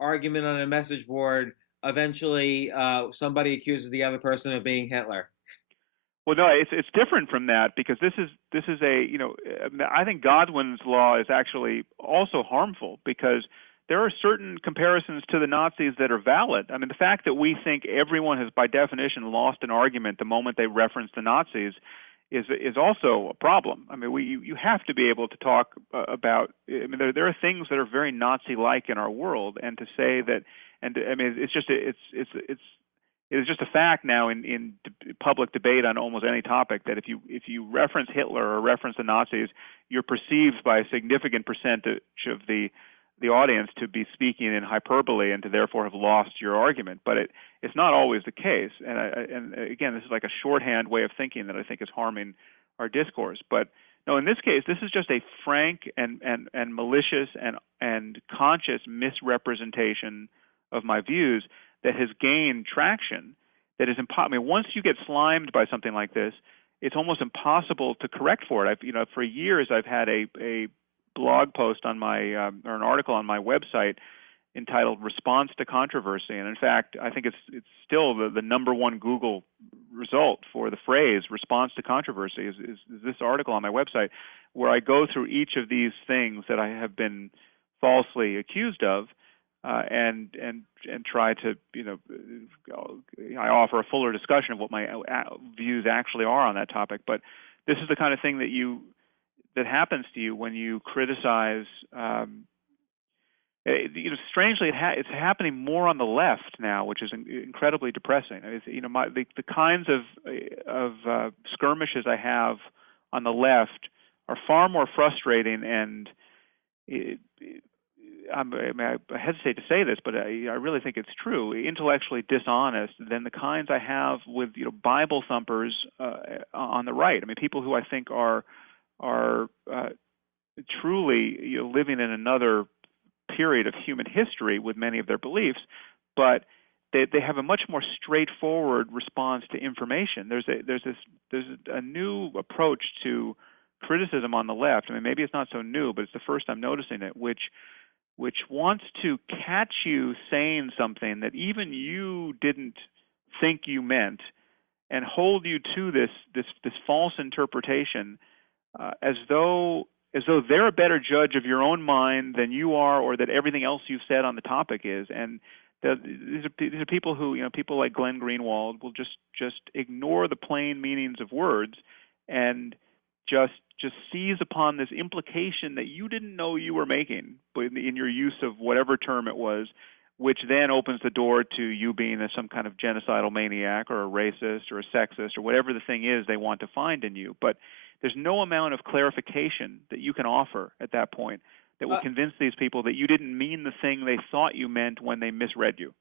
argument on a message board eventually somebody accuses the other person of being Hitler. Well, no, it's different from that, because this is I think Godwin's law is actually also harmful, because there are certain comparisons to the Nazis that are valid. I mean, the fact that we think everyone has by definition lost an argument the moment they reference the Nazis is also a problem. I mean, you have to be able to talk about. I mean, there are things that are very Nazi-like in our world, and to say that, and I mean, it's just a fact now in public debate on almost any topic that if you reference Hitler or reference the Nazis, you're perceived by a significant percentage of the audience to be speaking in hyperbole and to therefore have lost your argument. But it's not always the case. And again, this is like a shorthand way of thinking that I think is harming our discourse. But no, in this case, this is just a frank and malicious and conscious misrepresentation of my views that has gained traction. That is impossible. I mean, once you get slimed by something like this, it's almost impossible to correct for it. For years I've had a blog post on my or an article on my website entitled "Response to Controversy," and in fact, I think it's still the number one Google result for the phrase "response to controversy" is this article on my website, where I go through each of these things that I have been falsely accused of, and try to I offer a fuller discussion of what my views actually are on that topic. But this is the kind of thing that happens to you when you criticize Strangely, it's happening more on the left now, which is incredibly depressing. The kinds of skirmishes I have on the left are far more frustrating, and I hesitate to say this, but I really think it's true, intellectually dishonest than the kinds I have with Bible thumpers on the right. I mean, people who I think are truly living in another period of human history with many of their beliefs, but they have a much more straightforward response to information. There's a new approach to criticism on the left. I mean, maybe it's not so new, but it's the first I'm noticing it, which wants to catch you saying something that even you didn't think you meant, and hold you to this false interpretation, as though they're a better judge of your own mind than you are, or that everything else you've said on the topic is. And these are people who, people like Glenn Greenwald will just ignore the plain meanings of words and just seize upon this implication that you didn't know you were making in your use of whatever term it was, which then opens the door to you being some kind of genocidal maniac or a racist or a sexist or whatever the thing is they want to find in you. But there's no amount of clarification that you can offer at that point that will convince these people that you didn't mean the thing they thought you meant when they misread you.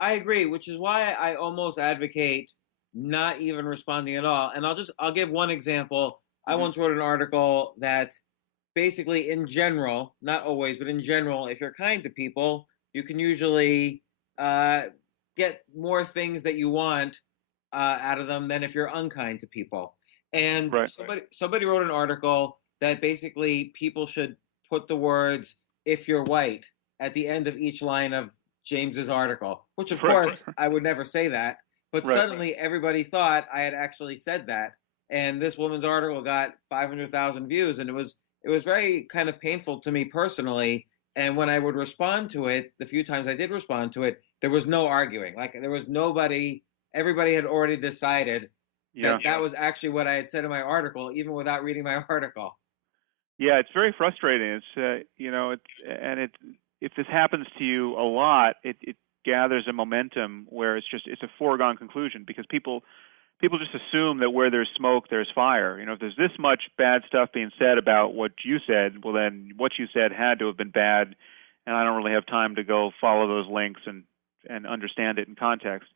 I agree, which is why I almost advocate not even responding at all. And I'll give one example. I once wrote an article that basically, in general, not always, but in general, if you're kind to people, you can usually get more things that you want out of them than if you're unkind to people. And right. somebody wrote an article that basically people should put the words "if you're white" at the end of each line of James's article, which of course I would never say that, but suddenly everybody thought I had actually said that. And this woman's article got 500,000 views, and it was very kind of painful to me personally. And when I would respond to it, the few times I did respond to it, there was no arguing. Like, there was nobody. Everybody had already decided that was actually what I had said in my article, even without reading my article. Yeah, it's very frustrating. It's if this happens to you a lot, it gathers a momentum where it's a foregone conclusion, because people just assume that where there's smoke, there's fire. If there's this much bad stuff being said about what you said, well, then what you said had to have been bad, and I don't really have time to go follow those links and understand it in context.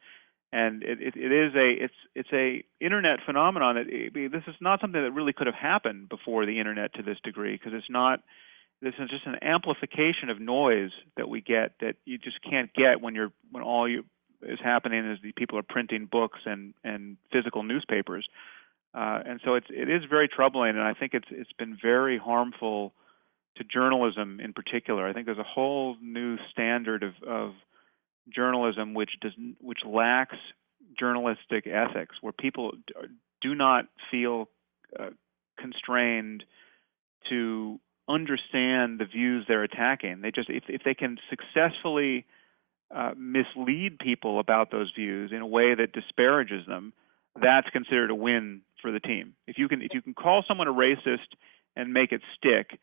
And it's a internet phenomenon. This is not something that really could have happened before the internet to this degree, because this is just an amplification of noise that we get that you just can't get when all is happening is the people are printing books and physical newspapers, and so it is very troubling, and I think it's been very harmful to journalism in particular. I think there's a whole new standard of journalism which lacks journalistic ethics, where people do not feel constrained to understand the views they're attacking. They just if they can successfully mislead people about those views in a way that disparages them, that's considered a win for the team. If you can call someone a racist and make it stick,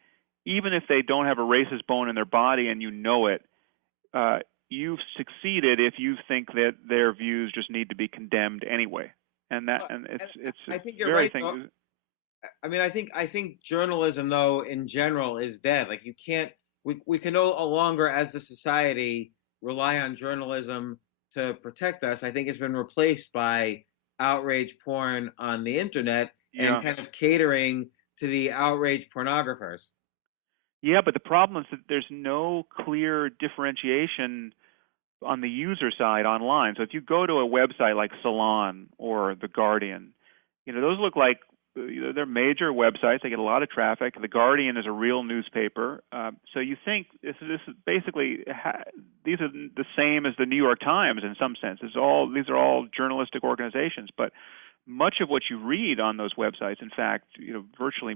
even if they don't have a racist bone in their body and you know it, you've succeeded if you think that their views just need to be condemned anyway. And it's I think you're right. I mean, I think journalism, though, in general, is dead. Like, you can't. We can no longer, as a society, rely on journalism to protect us. I think it's been replaced by outrage porn on the internet and kind of catering to the outrage pornographers. Yeah, but the problem is that there's no clear differentiation on the user side online. So if you go to a website like Salon or The Guardian, those look like they're major websites. They get a lot of traffic. The Guardian is a real newspaper. So you think this is basically these are the same as the New York Times in some sense. These are all journalistic organizations, but much of what you read on those websites, in fact, virtually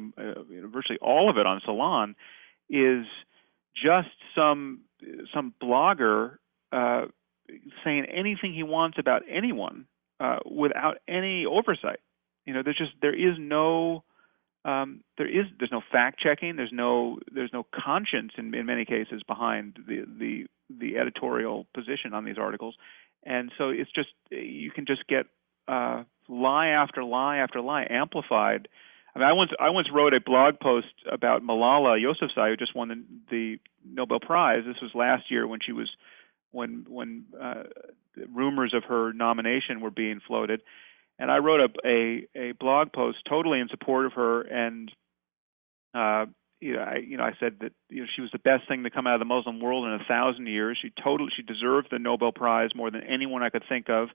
all of it on Salon, is just some blogger saying anything he wants about anyone without any oversight. There is no there's no fact checking. There's no conscience in many cases behind the editorial position on these articles, and so it's just you can just get lie after lie after lie amplified. I mean, I once wrote a blog post about Malala Yousafzai, who just won the Nobel Prize. This was last year when when rumors of her nomination were being floated. And I wrote a blog post totally in support of her, and I said that she was the best thing to come out of the Muslim world in 1,000 years. She deserved the Nobel Prize more than anyone I could think of.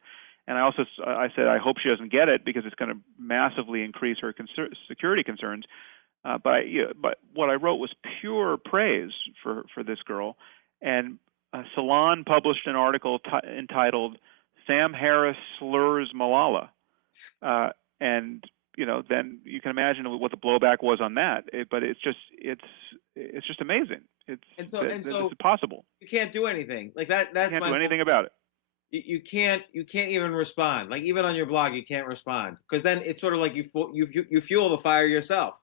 And I said I hope she doesn't get it because it's going to massively increase her security concerns. But what I wrote was pure praise for this girl. And Salon published an article entitled "Sam Harris Slurs Malala." And then you can imagine what the blowback was on that. But it's just amazing. It's possible. You can't do anything like that. That's you can't do anything about it. You can't even respond. Like even on your blog, you can't respond because then it's sort of like you fuel the fire yourself.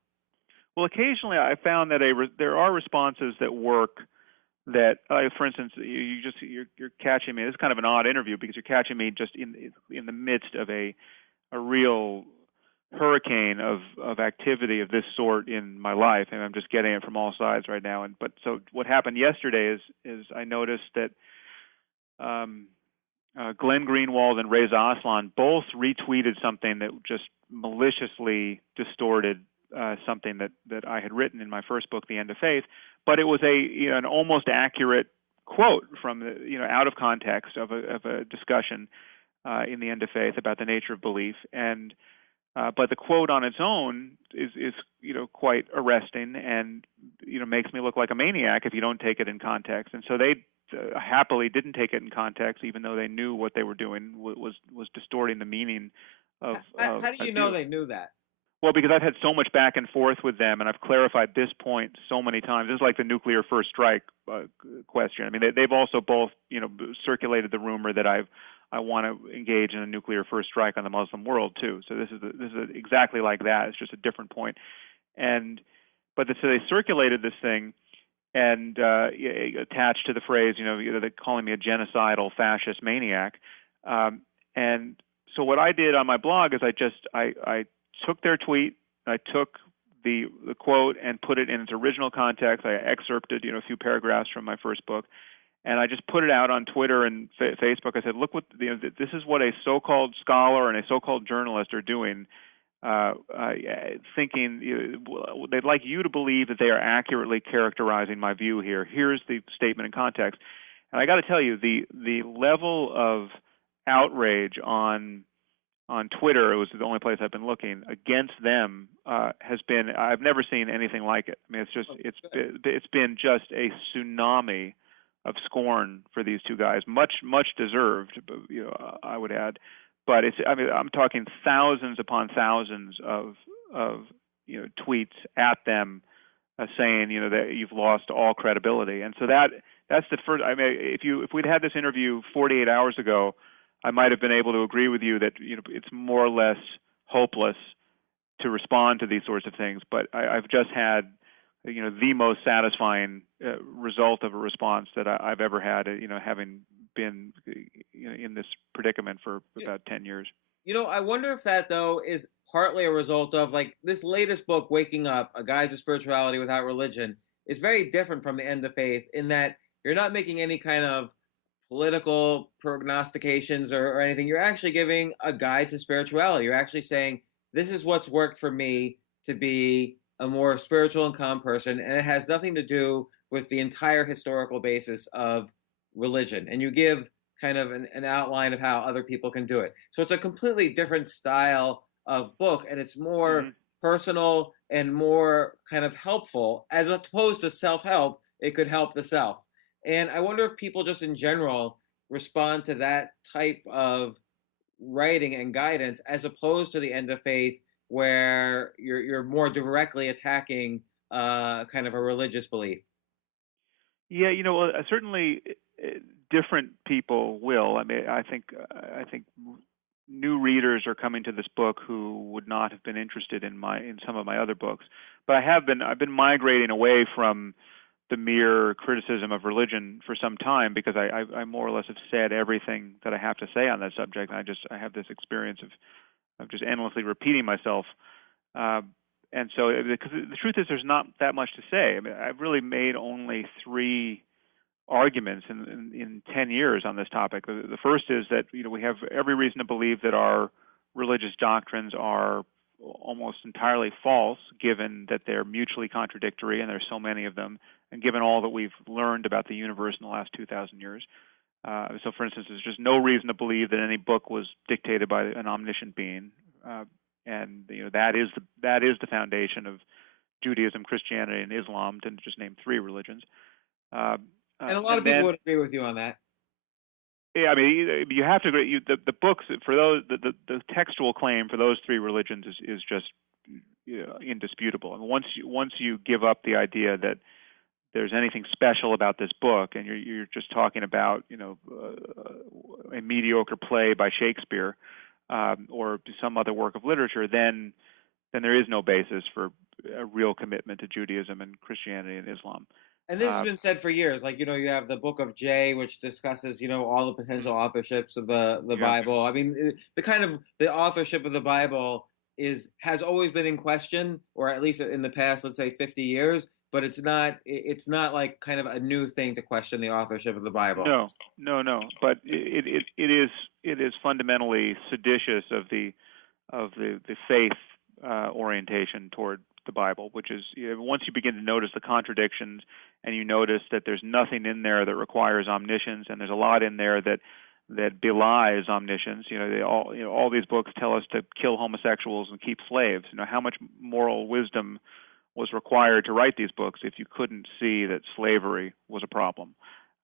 Well, occasionally I found that there are responses that work. That, for instance, you're catching me. This is kind of an odd interview because you're catching me just in the midst of a real hurricane of activity of this sort in my life, and I'm just getting it from all sides right now. But so what happened yesterday is I noticed that Glenn Greenwald and Reza Aslan both retweeted something that just maliciously distorted something that I had written in my first book, The End of Faith, but it was an almost accurate quote from out of context of a discussion in The End of Faith about the nature of belief, and but the quote on its own is quite arresting and makes me look like a maniac if you don't take it in context, and so they happily didn't take it in context, even though they knew what they were doing was distorting the meaning of. How do you know they knew that? Well, because I've had so much back and forth with them, and I've clarified this point so many times. This is like the nuclear first strike question. I mean, they've also both, circulated the rumor that I want to engage in a nuclear first strike on the Muslim world too. So this is exactly like that. It's just a different point. So they circulated this thing, and attached to the phrase, they're calling me a genocidal fascist maniac. And so what I did on my blog is I took their tweet, I took the quote and put it in its original context. I excerpted, a few paragraphs from my first book, and I just put it out on Twitter and Facebook. I said, look, this is what a so-called scholar and a so-called journalist are doing, thinking they'd like you to believe that they are accurately characterizing my view here. Here's the statement in context. And I got to tell you, the level of outrage on Twitter, it was the only place I've been looking, against them has been, I've never seen anything like it. I mean, it's been just a tsunami of scorn for these two guys, much deserved, I would add. But I'm talking thousands upon thousands of tweets at them saying, that you've lost all credibility. And so that's the first. I mean, if we'd had this interview 48 hours ago, I might have been able to agree with you that it's more or less hopeless to respond to these sorts of things. But I've just had the most satisfying result of a response that I've ever had. Having been in this predicament for about 10 years. I wonder if that though is partly a result of like this latest book, Waking Up: A Guide to Spirituality Without Religion, is very different from The End of Faith in that you're not making any kind of political prognostications or anything. You're actually giving a guide to spirituality. You're actually saying, this is what's worked for me to be a more spiritual and calm person, and it has nothing to do with the entire historical basis of religion. And you give kind of an outline of how other people can do it. So it's a completely different style of book, and it's more personal and more kind of helpful, as opposed to self-help. It could help the self. And I wonder if people just in general respond to that type of writing and guidance as opposed to The End of Faith, where you're more directly attacking kind of a religious belief. Yeah, certainly different people will. I mean, I think new readers are coming to this book who would not have been interested in some of my other books. But I've been migrating away from the mere criticism of religion for some time, because I more or less have said everything that I have to say on that subject. I have this experience of just endlessly repeating myself. And so, because the truth is, there's not that much to say. I mean, I've really made only 3 arguments in 10 years on this topic. The first is that we have every reason to believe that our religious doctrines are almost entirely false, given that they're mutually contradictory and there's so many of them, and given all that we've learned about the universe in the last 2,000 years. So, for instance, there's just no reason to believe that any book was dictated by an omniscient being, and that is the foundation of Judaism, Christianity, and Islam, to just name 3 religions. And a lot of people would agree with you on that. Yeah, I mean, you have to agree. The books for those, the textual claim for those 3 religions is just indisputable. And once you give up the idea that there's anything special about this book, and you're just talking about a mediocre play by Shakespeare or some other work of literature, then there is no basis for a real commitment to Judaism and Christianity and Islam. And this has been said for years. Like, you have the Book of J, which discusses, all the potential authorships of the Bible. I mean, the authorship of the Bible has always been in question, or at least in the past, let's say 50 years. But it's not like kind of a new thing to question the authorship of the Bible. No. But it is fundamentally seditious of the faith orientation toward the Bible, which is, once you begin to notice the contradictions, and you notice that there's nothing in there that requires omniscience, and there's a lot in there that belies omniscience. All these books tell us to kill homosexuals and keep slaves. How much moral wisdom was required to write these books if you couldn't see that slavery was a problem?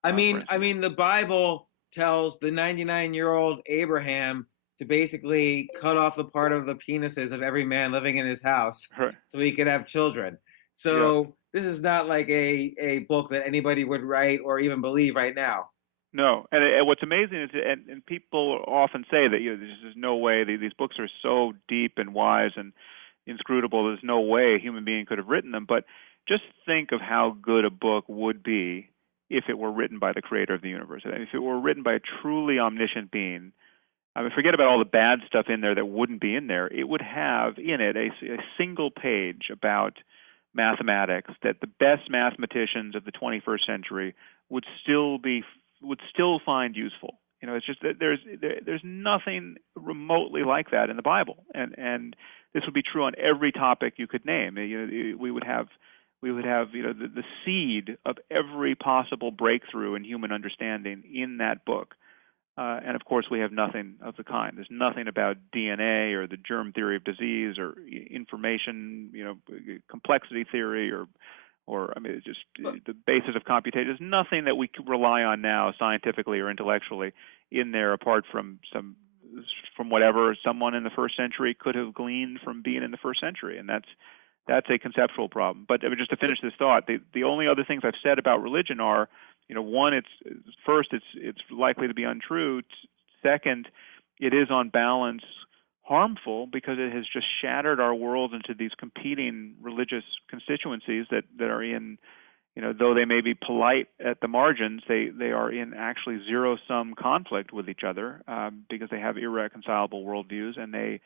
I mean, the Bible tells the 99-year-old Abraham to basically cut off the part of the penises of every man living in his house, right, so he could have children. So This is not like a book that anybody would write or even believe right now. No, and what's amazing is, and people often say that there's no way, these books are so deep and wise and inscrutable, there's no way a human being could have written them. But just think of how good a book would be if it were written by the creator of the universe. If it were written by a truly omniscient being, I mean, forget about all the bad stuff in there that wouldn't be in there. It would have in it a single page about mathematics that the best mathematicians of the 21st century would still find useful. It's just that there's nothing remotely like that in the Bible, and this would be true on every topic you could name. We would have the seed of every possible breakthrough in human understanding in that book. And of course, we have nothing of the kind. There's nothing about DNA or the germ theory of disease or information, complexity theory or I mean, it's just the basis of computation. There's nothing that we can rely on now, scientifically or intellectually, in there apart from whatever someone in the first century could have gleaned from being in the first century, and that's a conceptual problem. But I mean, just to finish this thought, the only other things I've said about religion are, one, it's likely to be untrue. Second, it is on balance harmful because it has just shattered our world into these competing religious constituencies that are in, though they may be polite at the margins, they are in actually zero-sum conflict with each other because they have irreconcilable worldviews, and they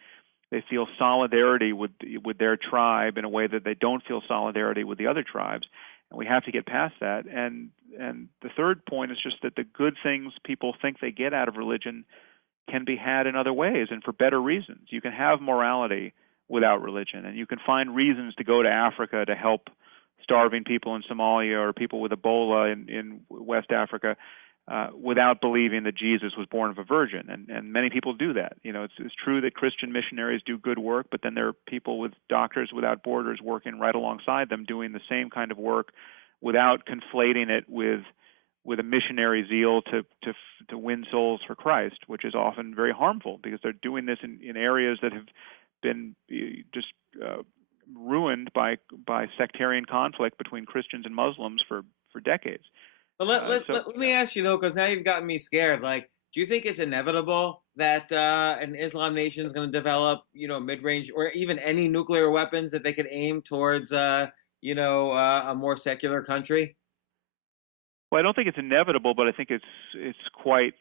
feel solidarity with their tribe in a way that they don't feel solidarity with the other tribes. And we have to get past that. And the third point is just that the good things people think they get out of religion can be had in other ways and for better reasons. You can have morality without religion, and you can find reasons to go to Africa to help starving people in Somalia or people with Ebola in West Africa without believing that Jesus was born of a virgin. And many people do that. It's true that Christian missionaries do good work, but then there are people with Doctors Without Borders working right alongside them doing the same kind of work without conflating it with a missionary zeal to win souls for Christ, which is often very harmful because they're doing this in areas that have been just ruined by sectarian conflict between Christians and Muslims for decades. But let me ask you, though, because now you've gotten me scared. Like, Do you think it's inevitable that an Islam nation is going to develop, mid-range or even any nuclear weapons that they could aim towards, a more secular country? Well, I don't think it's inevitable, but I think it's quite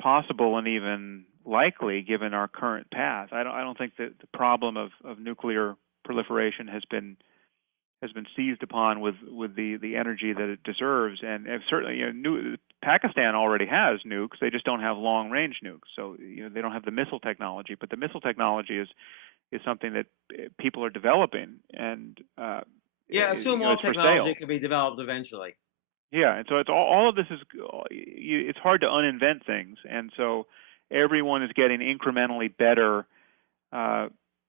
possible and even likely given our current path. I don't think that the problem of nuclear proliferation has been seized upon with the energy that it deserves, and certainly Pakistan already has nukes. They just don't have long range nukes, so they don't have the missile technology. But the missile technology is something that people are developing, and assume all technology can be developed eventually. Yeah, and so it's all of this is it's hard to uninvent things, and so everyone is getting incrementally better.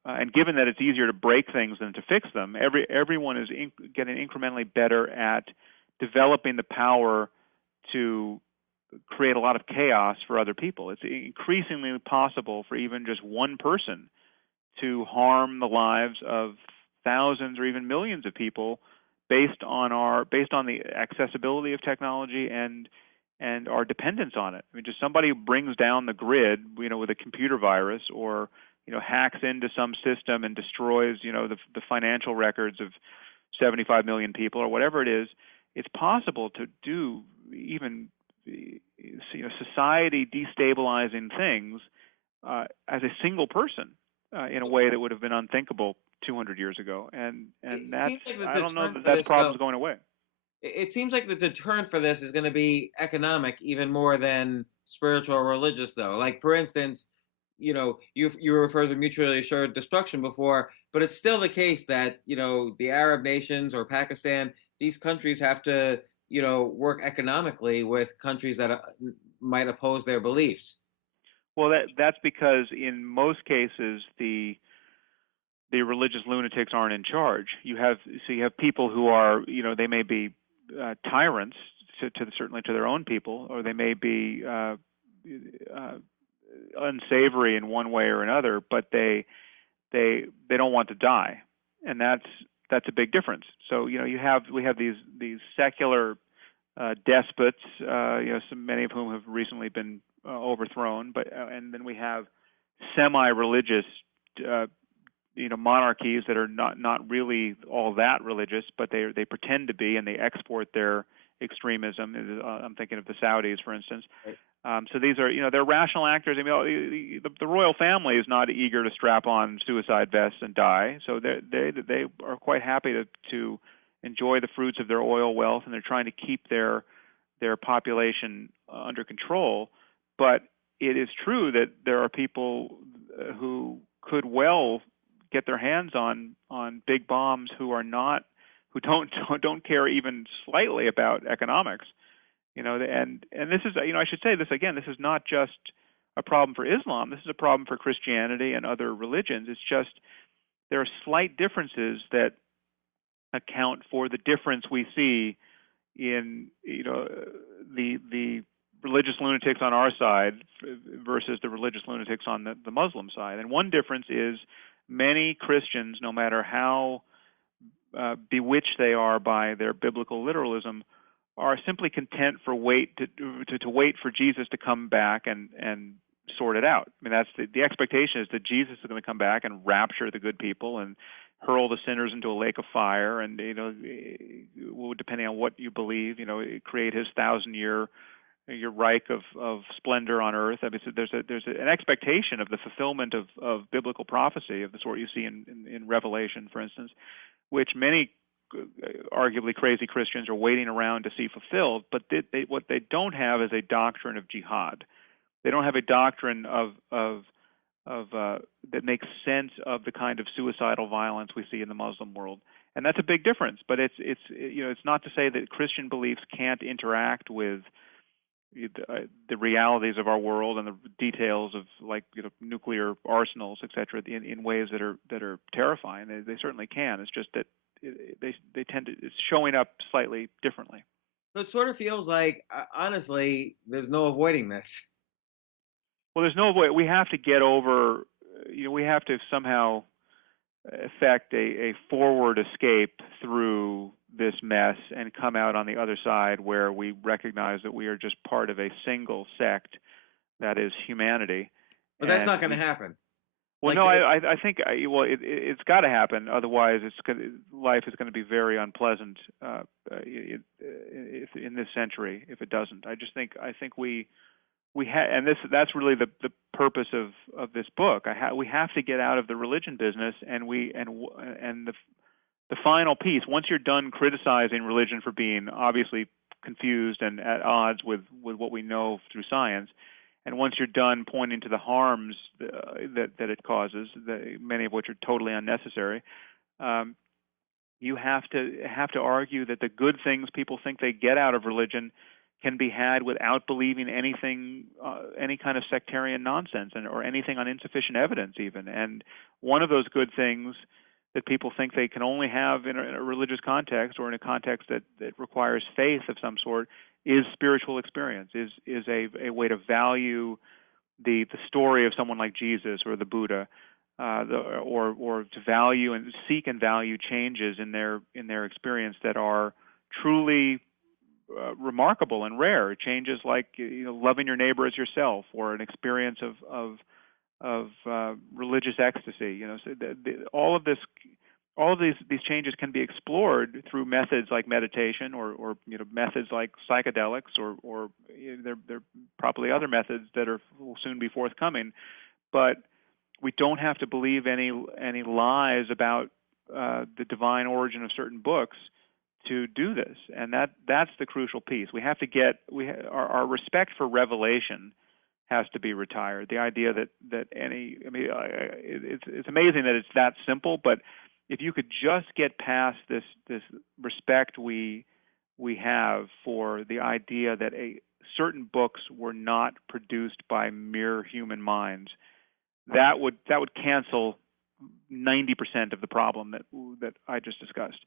And given that it's easier to break things than to fix them, everyone is getting incrementally better at developing the power to create a lot of chaos for other people. It's increasingly possible for even just one person to harm the lives of thousands or even millions of people based on the accessibility of technology and our dependence on it. I mean, just somebody who brings down the grid, with a computer virus, or hacks into some system and destroys, the financial records of 75 million people or whatever it is. It's possible to do even society destabilizing things as a single person in a way that would have been unthinkable 200 years ago, and that's, I don't know that problem's going away. It seems like the deterrent for this is going to be economic even more than spiritual or religious, though. Like, for instance, you referred to mutually assured destruction before, but it's still the case that the Arab nations or Pakistan, these countries have to work economically with countries that might oppose their beliefs. Well, that's because in most cases the religious lunatics aren't in charge. You have people who are they may be tyrants certainly to their own people, or they may be unsavory in one way or another, but they don't want to die, and that's a big difference. So we have these secular despots, many of whom have recently been overthrown, and then we have semi-religious monarchies that are not really all that religious, but they pretend to be, and they export their extremism. I'm thinking of the Saudis, for instance. Right. So these are, they're rational actors. I mean, the royal family is not eager to strap on suicide vests and die. So they are quite happy to enjoy the fruits of their oil wealth, and they're trying to keep their population under control. But it is true that there are people who could well get their hands on big bombs who don't care even slightly about economics. And this is, I should say this again, this is not just a problem for Islam. This is a problem for Christianity and other religions. It's just there are slight differences that account for the difference we see in, the religious lunatics on our side versus the religious lunatics on the Muslim side. And one difference is many Christians, no matter how bewitched they are by their biblical literalism, are simply content to wait for Jesus to come back and sort it out. I mean, that's the expectation is that Jesus is going to come back and rapture the good people and hurl the sinners into a lake of fire, and depending on what you believe, create his 1,000-year Reich of splendor on earth. I mean, so there's an expectation of the fulfillment of biblical prophecy of the sort you see in Revelation, for instance, which many arguably crazy Christians are waiting around to see fulfilled. But what they don't have is a doctrine of jihad. They don't have a doctrine of that makes sense of the kind of suicidal violence we see in the Muslim world, and that's a big difference. But it's not to say that Christian beliefs can't interact with the realities of our world and the details of nuclear arsenals, etc., in ways that are terrifying. They certainly can. It's just that they tend to, it's showing up slightly differently. So it sort of feels like, honestly, there's no avoiding this. Well, there's no avoid. We have to get over. We have to somehow effect a forward escape through this mess and come out on the other side where we recognize that we are just part of a single sect that is humanity. But that's not going to happen. Well, Like, no, I think it's got to happen. Otherwise, life is going to be very unpleasant if in this century if it doesn't. I think we and that's really the purpose of this book. We have to get out of the religion business, and the final piece. Once you're done criticizing religion for being obviously confused and at odds with what we know through science. And once you're done pointing to the harms that it causes, many of which are totally unnecessary, you have to argue that the good things people think they get out of religion can be had without believing anything, any kind of sectarian nonsense, or anything on insufficient evidence even. And one of those good things that people think they can only have in a religious context, or in a context that requires faith of some sort, is spiritual experience, is a way to value the story of someone like Jesus or the Buddha, or to value and seek and value changes in their experience that are truly remarkable and rare. Changes like loving your neighbor as yourself, or an experience of religious ecstasy. So all of these changes can be explored through methods like meditation, or methods like psychedelics, or there are probably other methods that will soon be forthcoming. But we don't have to believe any lies about the divine origin of certain books to do this, and that's the crucial piece. We have to get our respect for revelation has to be retired. The idea that it's amazing that it's that simple, but if you could just get past this respect we have for the idea that certain books were not produced by mere human minds, that would cancel 90% of the problem that I just discussed.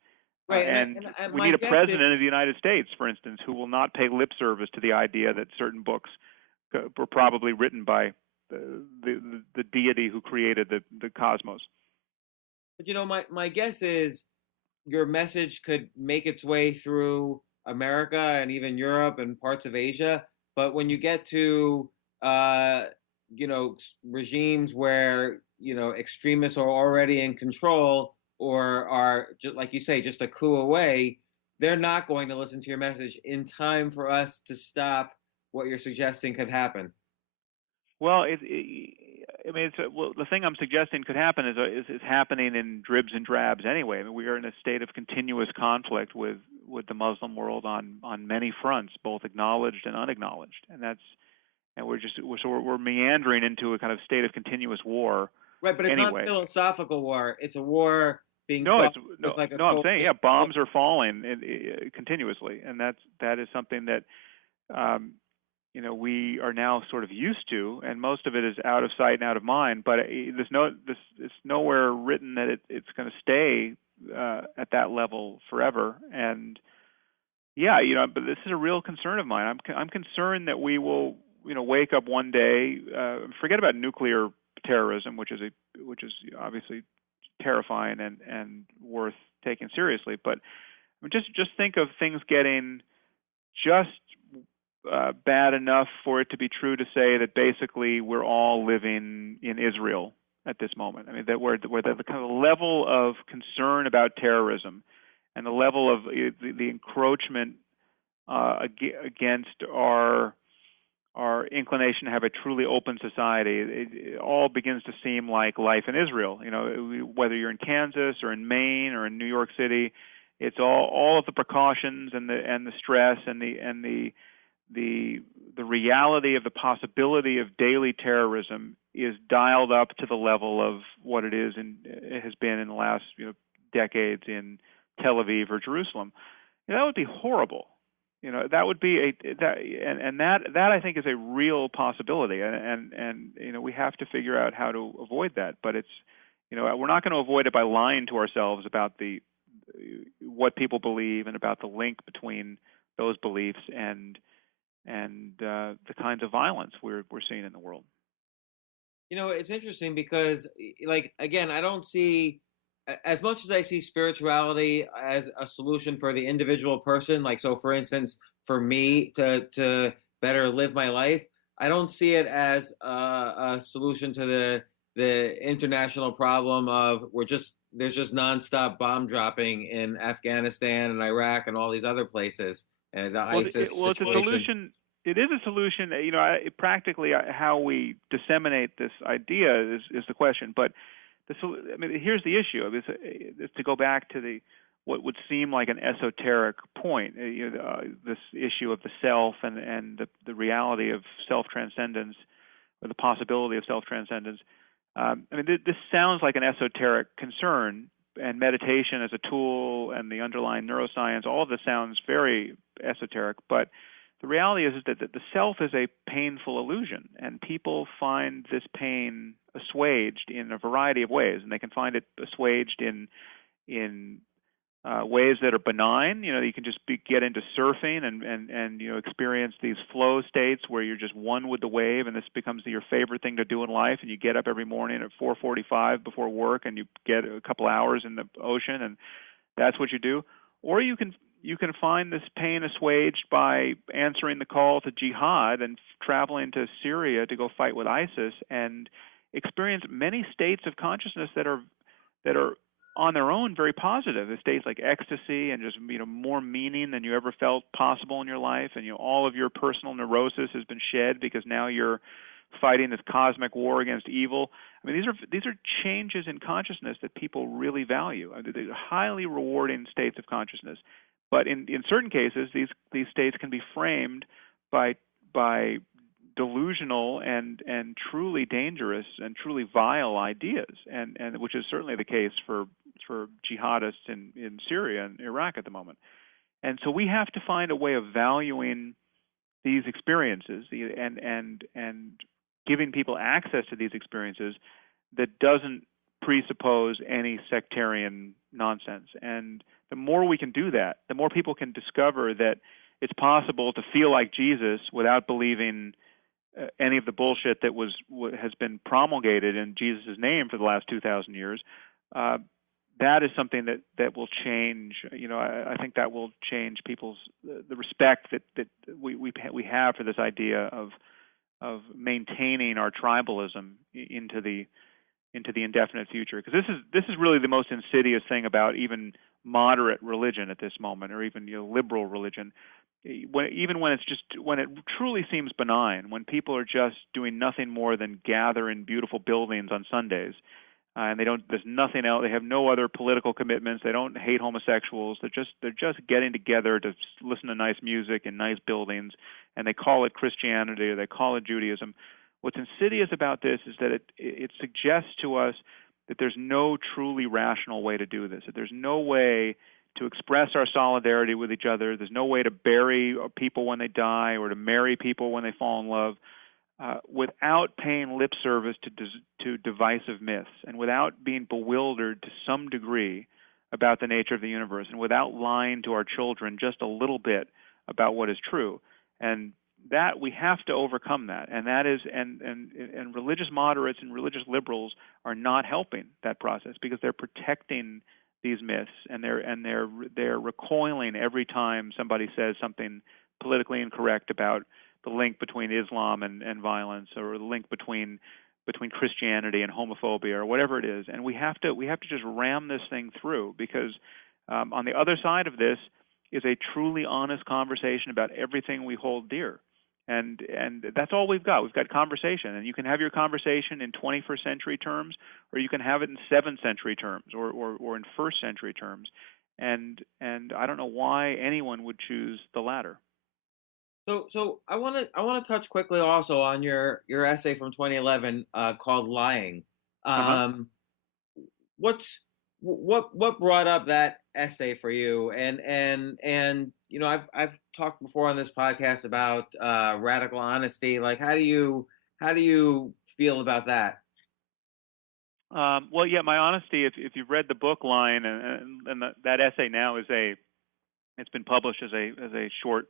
Right, and we need a president of the United States, for instance, who will not pay lip service to the idea that certain books were probably written by the deity who created the cosmos. But my guess is your message could make its way through America and even Europe and parts of Asia. But when you get to regimes where extremists are already in control, or are, just like you say, just a coup away, they're not going to listen to your message in time for us to stop what you're suggesting could happen. Well, the thing I'm suggesting could happen is happening in dribs and drabs anyway. I mean, we are in a state of continuous conflict with the Muslim world on many fronts, both acknowledged and unacknowledged, and we're meandering into a kind of state of continuous war. Right, but it's anyway. Not a philosophical war. It's a war being I'm saying, bombs are falling continuously, and that is something that we are now sort of used to, and most of it is out of sight and out of mind. But it's nowhere written that it's going to stay at that level forever. And but this is a real concern of mine. I'm concerned that we will wake up one day, forget about nuclear terrorism, which is obviously terrifying and worth taking seriously. But just think of things getting just bad enough for it to be true to say that basically we're all living in Israel at this moment. I mean, that where the kind of level of concern about terrorism and the level of the encroachment against our inclination to have a truly open society, it all begins to seem like life in Israel. Whether you're in Kansas or in Maine or in New York City, it's all of the precautions and the stress and the reality of the possibility of daily terrorism is dialed up to the level of what it has been in the last decades in Tel Aviv or Jerusalem. That would be horrible. That would be that I think is a real possibility, and we have to figure out how to avoid that. But it's we're not going to avoid it by lying to ourselves about what people believe and about the link between those beliefs and the kinds of violence we're seeing in the world. It's interesting because, again, I don't see as much as I see spirituality as a solution for the individual person, like, so for instance, for me to better live my life, I don't see it as a solution to the international problem of there's just nonstop bomb dropping in Afghanistan and Iraq and all these other places, and the ISIS It's a situation. solution. It is a solution. Practically how we disseminate this idea is the question. But here's the issue. Is to go back to what would seem like an esoteric point. This issue of the self and the reality of self-transcendence, or the possibility of self-transcendence. This sounds like an esoteric concern, and meditation as a tool and the underlying neuroscience, all of this sounds very esoteric, but the reality is that the self is a painful illusion, and people find this pain assuaged in a variety of ways, and they can find it assuaged in ways that are benign. You can just get into surfing and experience these flow states where you're just one with the wave, and this becomes your favorite thing to do in life, and you get up every morning at 4:45 before work, and you get a couple hours in the ocean, and that's what you do. Or you can find this pain assuaged by answering the call to jihad and traveling to Syria to go fight with ISIS, and experience many states of consciousness that are on their own very positive. States like ecstasy and just more meaning than you ever felt possible in your life, and all of your personal neurosis has been shed because now you're fighting this cosmic war against evil. These are changes in consciousness that people really value. They're highly rewarding states of consciousness. But in certain cases, these states can be framed by delusional and truly dangerous and truly vile ideas, and which is certainly the case for jihadists in Syria and Iraq at the moment. And so we have to find a way of valuing these experiences and giving people access to these experiences that doesn't presuppose any sectarian nonsense. And the more we can do that, the more people can discover that it's possible to feel like Jesus without believing any of the bullshit that has been promulgated in Jesus' name for the last 2,000 years. That is something that will change. I think that will change people's the respect that we have for this idea of maintaining our tribalism into the indefinite future. Because this is really the most insidious thing about even moderate religion at this moment, or even liberal religion. When it truly seems benign, when people are just doing nothing more than gather in beautiful buildings on Sundays, and there's nothing else. They have no other political commitments. They don't hate homosexuals. They're just getting together to listen to nice music in nice buildings, and they call it Christianity or they call it Judaism. What's insidious about this is that it suggests to us that there's no truly rational way to do this. That there's no way to express our solidarity with each other. There's no way to bury people when they die or to marry people when they fall in love without paying lip service to divisive myths, and without being bewildered to some degree about the nature of the universe, and without lying to our children just a little bit about what is true. And that we have to overcome that, and that is and religious moderates and religious liberals are not helping that process, because they're protecting these myths, and they're recoiling every time somebody says something politically incorrect about the link between Islam and violence, or the link between Christianity and homophobia, or whatever it is. And we have to just ram this thing through, because on the other side of this is a truly honest conversation about everything we hold dear. And that's all we've got. We've got conversation, and you can have your conversation in 21st century terms, or you can have it in 7th century terms, or in 1st century terms. And I don't know why anyone would choose the latter. So I want to touch quickly also on your essay from 2011 called "Lying." What brought up that essay for you? And I've talked before on this podcast about radical honesty. Like, how do you feel about that? Well, yeah, my honesty. If you've read the book "Lying," and that essay now it's been published as a short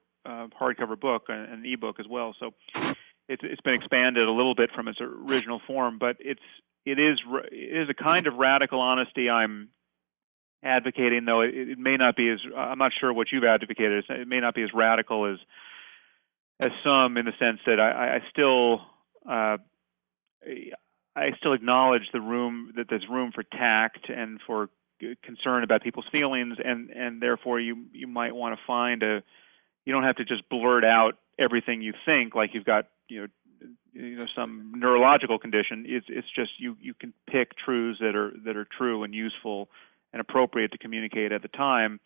hardcover book and an ebook as well. So it's been expanded a little bit from its original form, but it is a kind of radical honesty I'm advocating, though it may not be as, I'm not sure what you've advocated. It may not be as radical as some, in the sense that I still acknowledge that there's room for tact and for concern about people's feelings, and therefore you might want to find you don't have to just blurt out everything you think like you've got some neurological condition. It's just you can pick truths that are true and useful and appropriate to communicate at the time.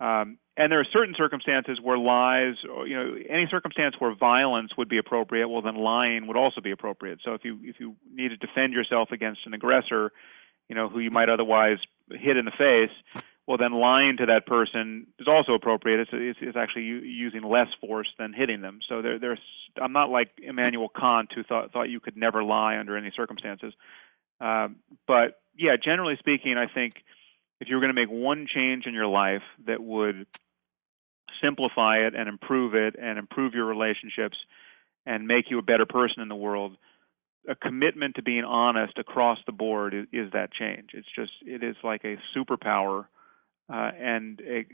And there are certain circumstances where lies, or any circumstance where violence would be appropriate, well then lying would also be appropriate. So if you need to defend yourself against an aggressor, who you might otherwise hit in the face, well then lying to that person is also appropriate. It's actually using less force than hitting them. So I'm not like Immanuel Kant, who thought you could never lie under any circumstances. But yeah, generally speaking, I think if you were going to make one change in your life that would simplify it and improve your relationships and make you a better person in the world, a commitment to being honest across the board is that change. It is like a superpower and a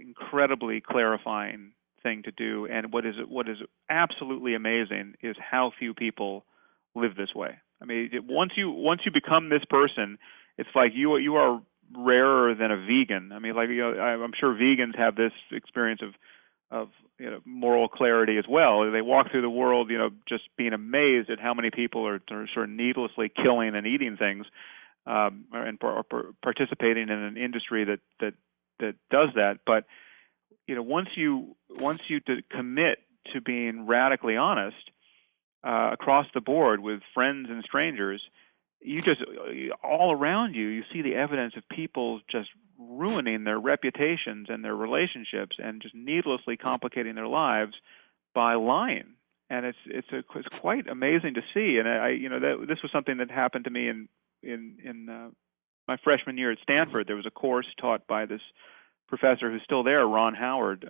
incredibly clarifying thing to do. And what is absolutely amazing is how few people live this way. I mean, once you become this person, it's like you are rarer than a vegan. I mean, like I'm sure vegans have this experience of moral clarity as well. They walk through the world, just being amazed at how many people are sort of needlessly killing and eating things, and participating in an industry that does that. But once you commit to being radically honest across the board with friends and strangers, you just all around you see the evidence of people just ruining their reputations and their relationships and just needlessly complicating their lives by lying. And it's quite amazing to see. And this was something that happened to me in my freshman year at Stanford. There was a course taught by this professor who's still there, Ron Howard,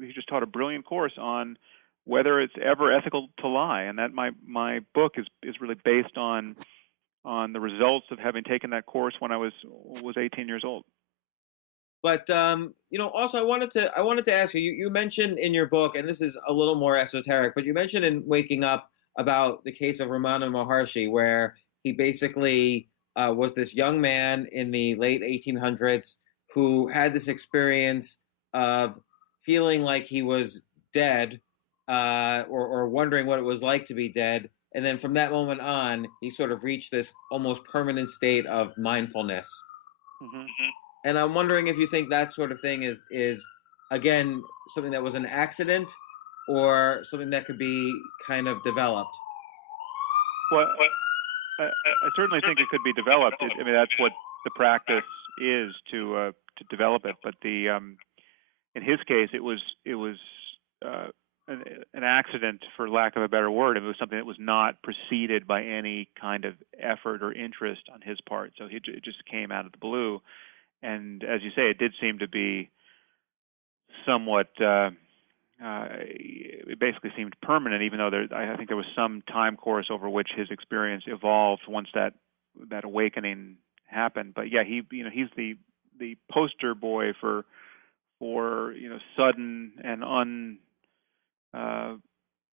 he just taught a brilliant course on whether it's ever ethical to lie. And that my book is really based on the results of having taken that course when I was 18 years old. But also I wanted to ask you. You mentioned in your book, and this is a little more esoteric, but you mentioned in Waking Up about the case of Ramana Maharshi, where he basically was this young man in the late 1800s who had this experience of feeling like he was dead, or wondering what it was like to be dead. And then from that moment on, he sort of reached this almost permanent state of mindfulness. Mm-hmm. And I'm wondering if you think that sort of thing is again, something that was an accident or something that could be kind of developed. Well, I certainly think it could be developed. I mean, that's what the practice is to develop it. But in his case, it was an accident, for lack of a better word. It was something that was not preceded by any kind of effort or interest on his part. So it just came out of the blue. And as you say, it did seem to be somewhat, it basically seemed permanent, even though I think there was some time course over which his experience evolved once that awakening happened. But yeah, he's the poster boy for sudden and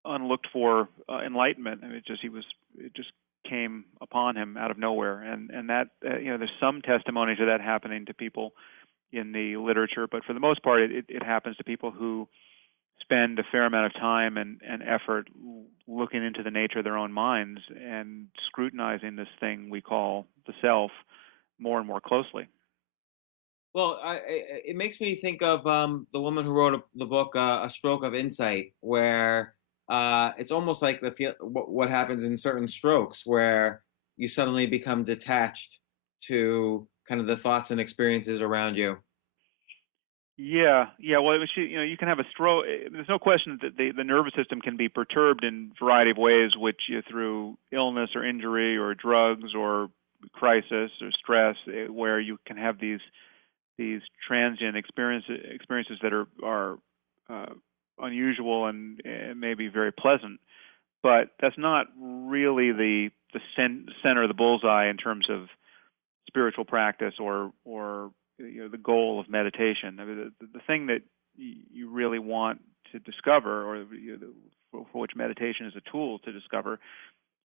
unlooked for enlightenment. I mean, it just came upon him out of nowhere, and that there's some testimony to that happening to people in the literature, but for the most part, it happens to people who spend a fair amount of time and effort looking into the nature of their own minds and scrutinizing this thing we call the self more and more closely. Well, it makes me think of the woman who wrote the book A Stroke of Insight, where it's almost like what happens in certain strokes, where you suddenly become detached to kind of the thoughts and experiences around you. Yeah. Well, you can have a stroke. There's no question that the nervous system can be perturbed in a variety of ways, which through illness or injury or drugs or crisis or stress, where you can have these transient experiences that are unusual and maybe very pleasant, but that's not really the center of the bullseye in terms of spiritual practice or the goal of meditation. I mean, the thing that you really want to discover, or for which meditation is a tool to discover,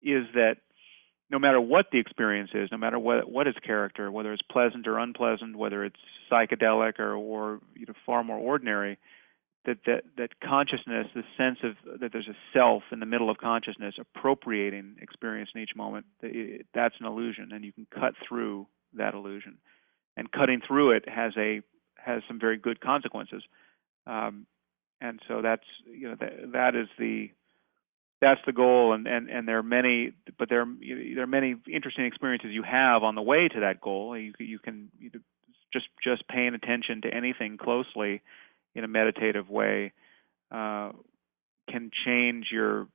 is that no matter what the experience is, no matter what its character, whether it's pleasant or unpleasant, whether it's psychedelic or far more ordinary, that consciousness, the sense of that there's a self in the middle of consciousness appropriating experience in each moment, that's an illusion, and you can cut through that illusion. And cutting through it has some very good consequences. And so that's the goal, and there are many, but there are many interesting experiences you have on the way to that goal. You can just paying attention to anything closely in a meditative way can change your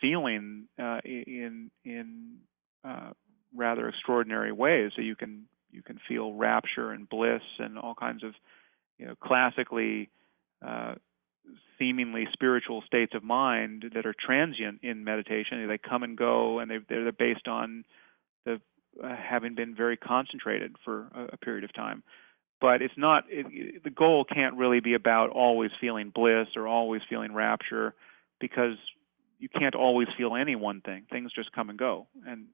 feeling in rather extraordinary ways. So you can feel rapture and bliss and all kinds of classically seemingly spiritual states of mind that are transient in meditation. They come and go, and they're based on the having been very concentrated for a period of time. But it's not. The goal can't really be about always feeling bliss or always feeling rapture, because you can't always feel any one thing. Things just come and go, and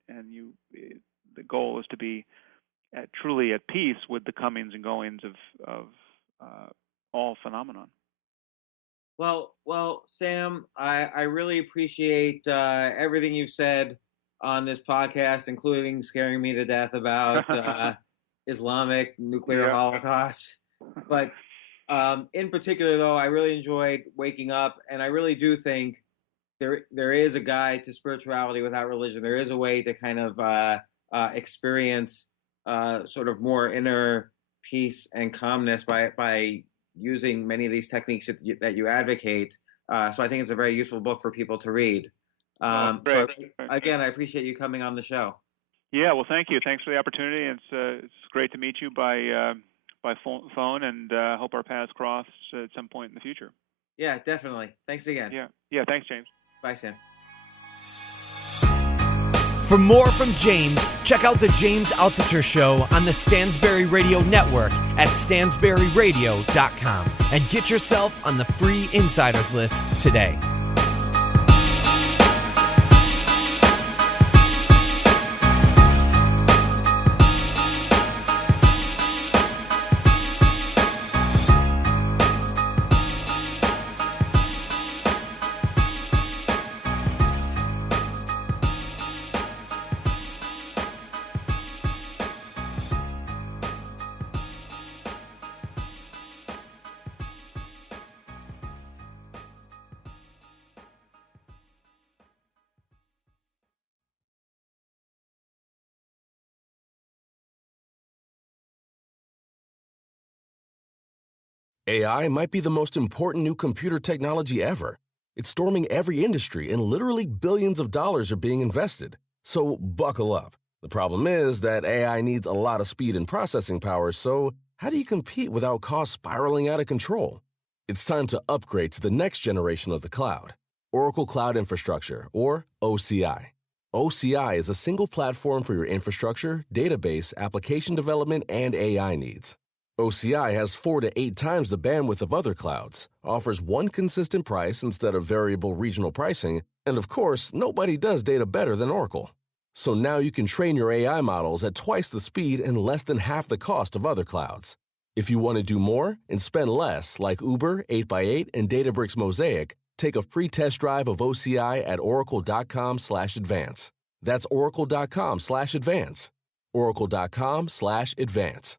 the goal is to be truly at peace with the comings and goings of all phenomenon. Well, Sam, I really appreciate everything you've said on this podcast, including scaring me to death about Islamic nuclear holocaust. But in particular, though, I really enjoyed Waking Up, and I really do think there is a guide to spirituality without religion. There is a way to kind of experience sort of more inner peace and calmness by using many of these techniques that you advocate. So I think it's a very useful book for people to read. Great. So again, I appreciate you coming on the show. Yeah, well, thank you. Thanks for the opportunity. It's great to meet you by phone, and hope our paths cross at some point in the future. Yeah, definitely. Thanks again. Yeah. Thanks, James. Bye, Sam. For more from James, check out the James Altucher Show on the Stansberry Radio Network at stansberryradio.com and get yourself on the free insiders list today. AI might be the most important new computer technology ever. It's storming every industry, and literally billions of dollars are being invested. So buckle up. The problem is that AI needs a lot of speed and processing power, so how do you compete without costs spiraling out of control? It's time to upgrade to the next generation of the cloud, Oracle Cloud Infrastructure, or OCI. OCI is a single platform for your infrastructure, database, application development, and AI needs. OCI has 4 to 8 times the bandwidth of other clouds, offers one consistent price instead of variable regional pricing, and of course, nobody does data better than Oracle. So now you can train your AI models at twice the speed and less than half the cost of other clouds. If you want to do more and spend less, like Uber, 8x8, and Databricks Mosaic, take a free test drive of OCI at oracle.com/advance. That's oracle.com/advance. oracle.com/advance.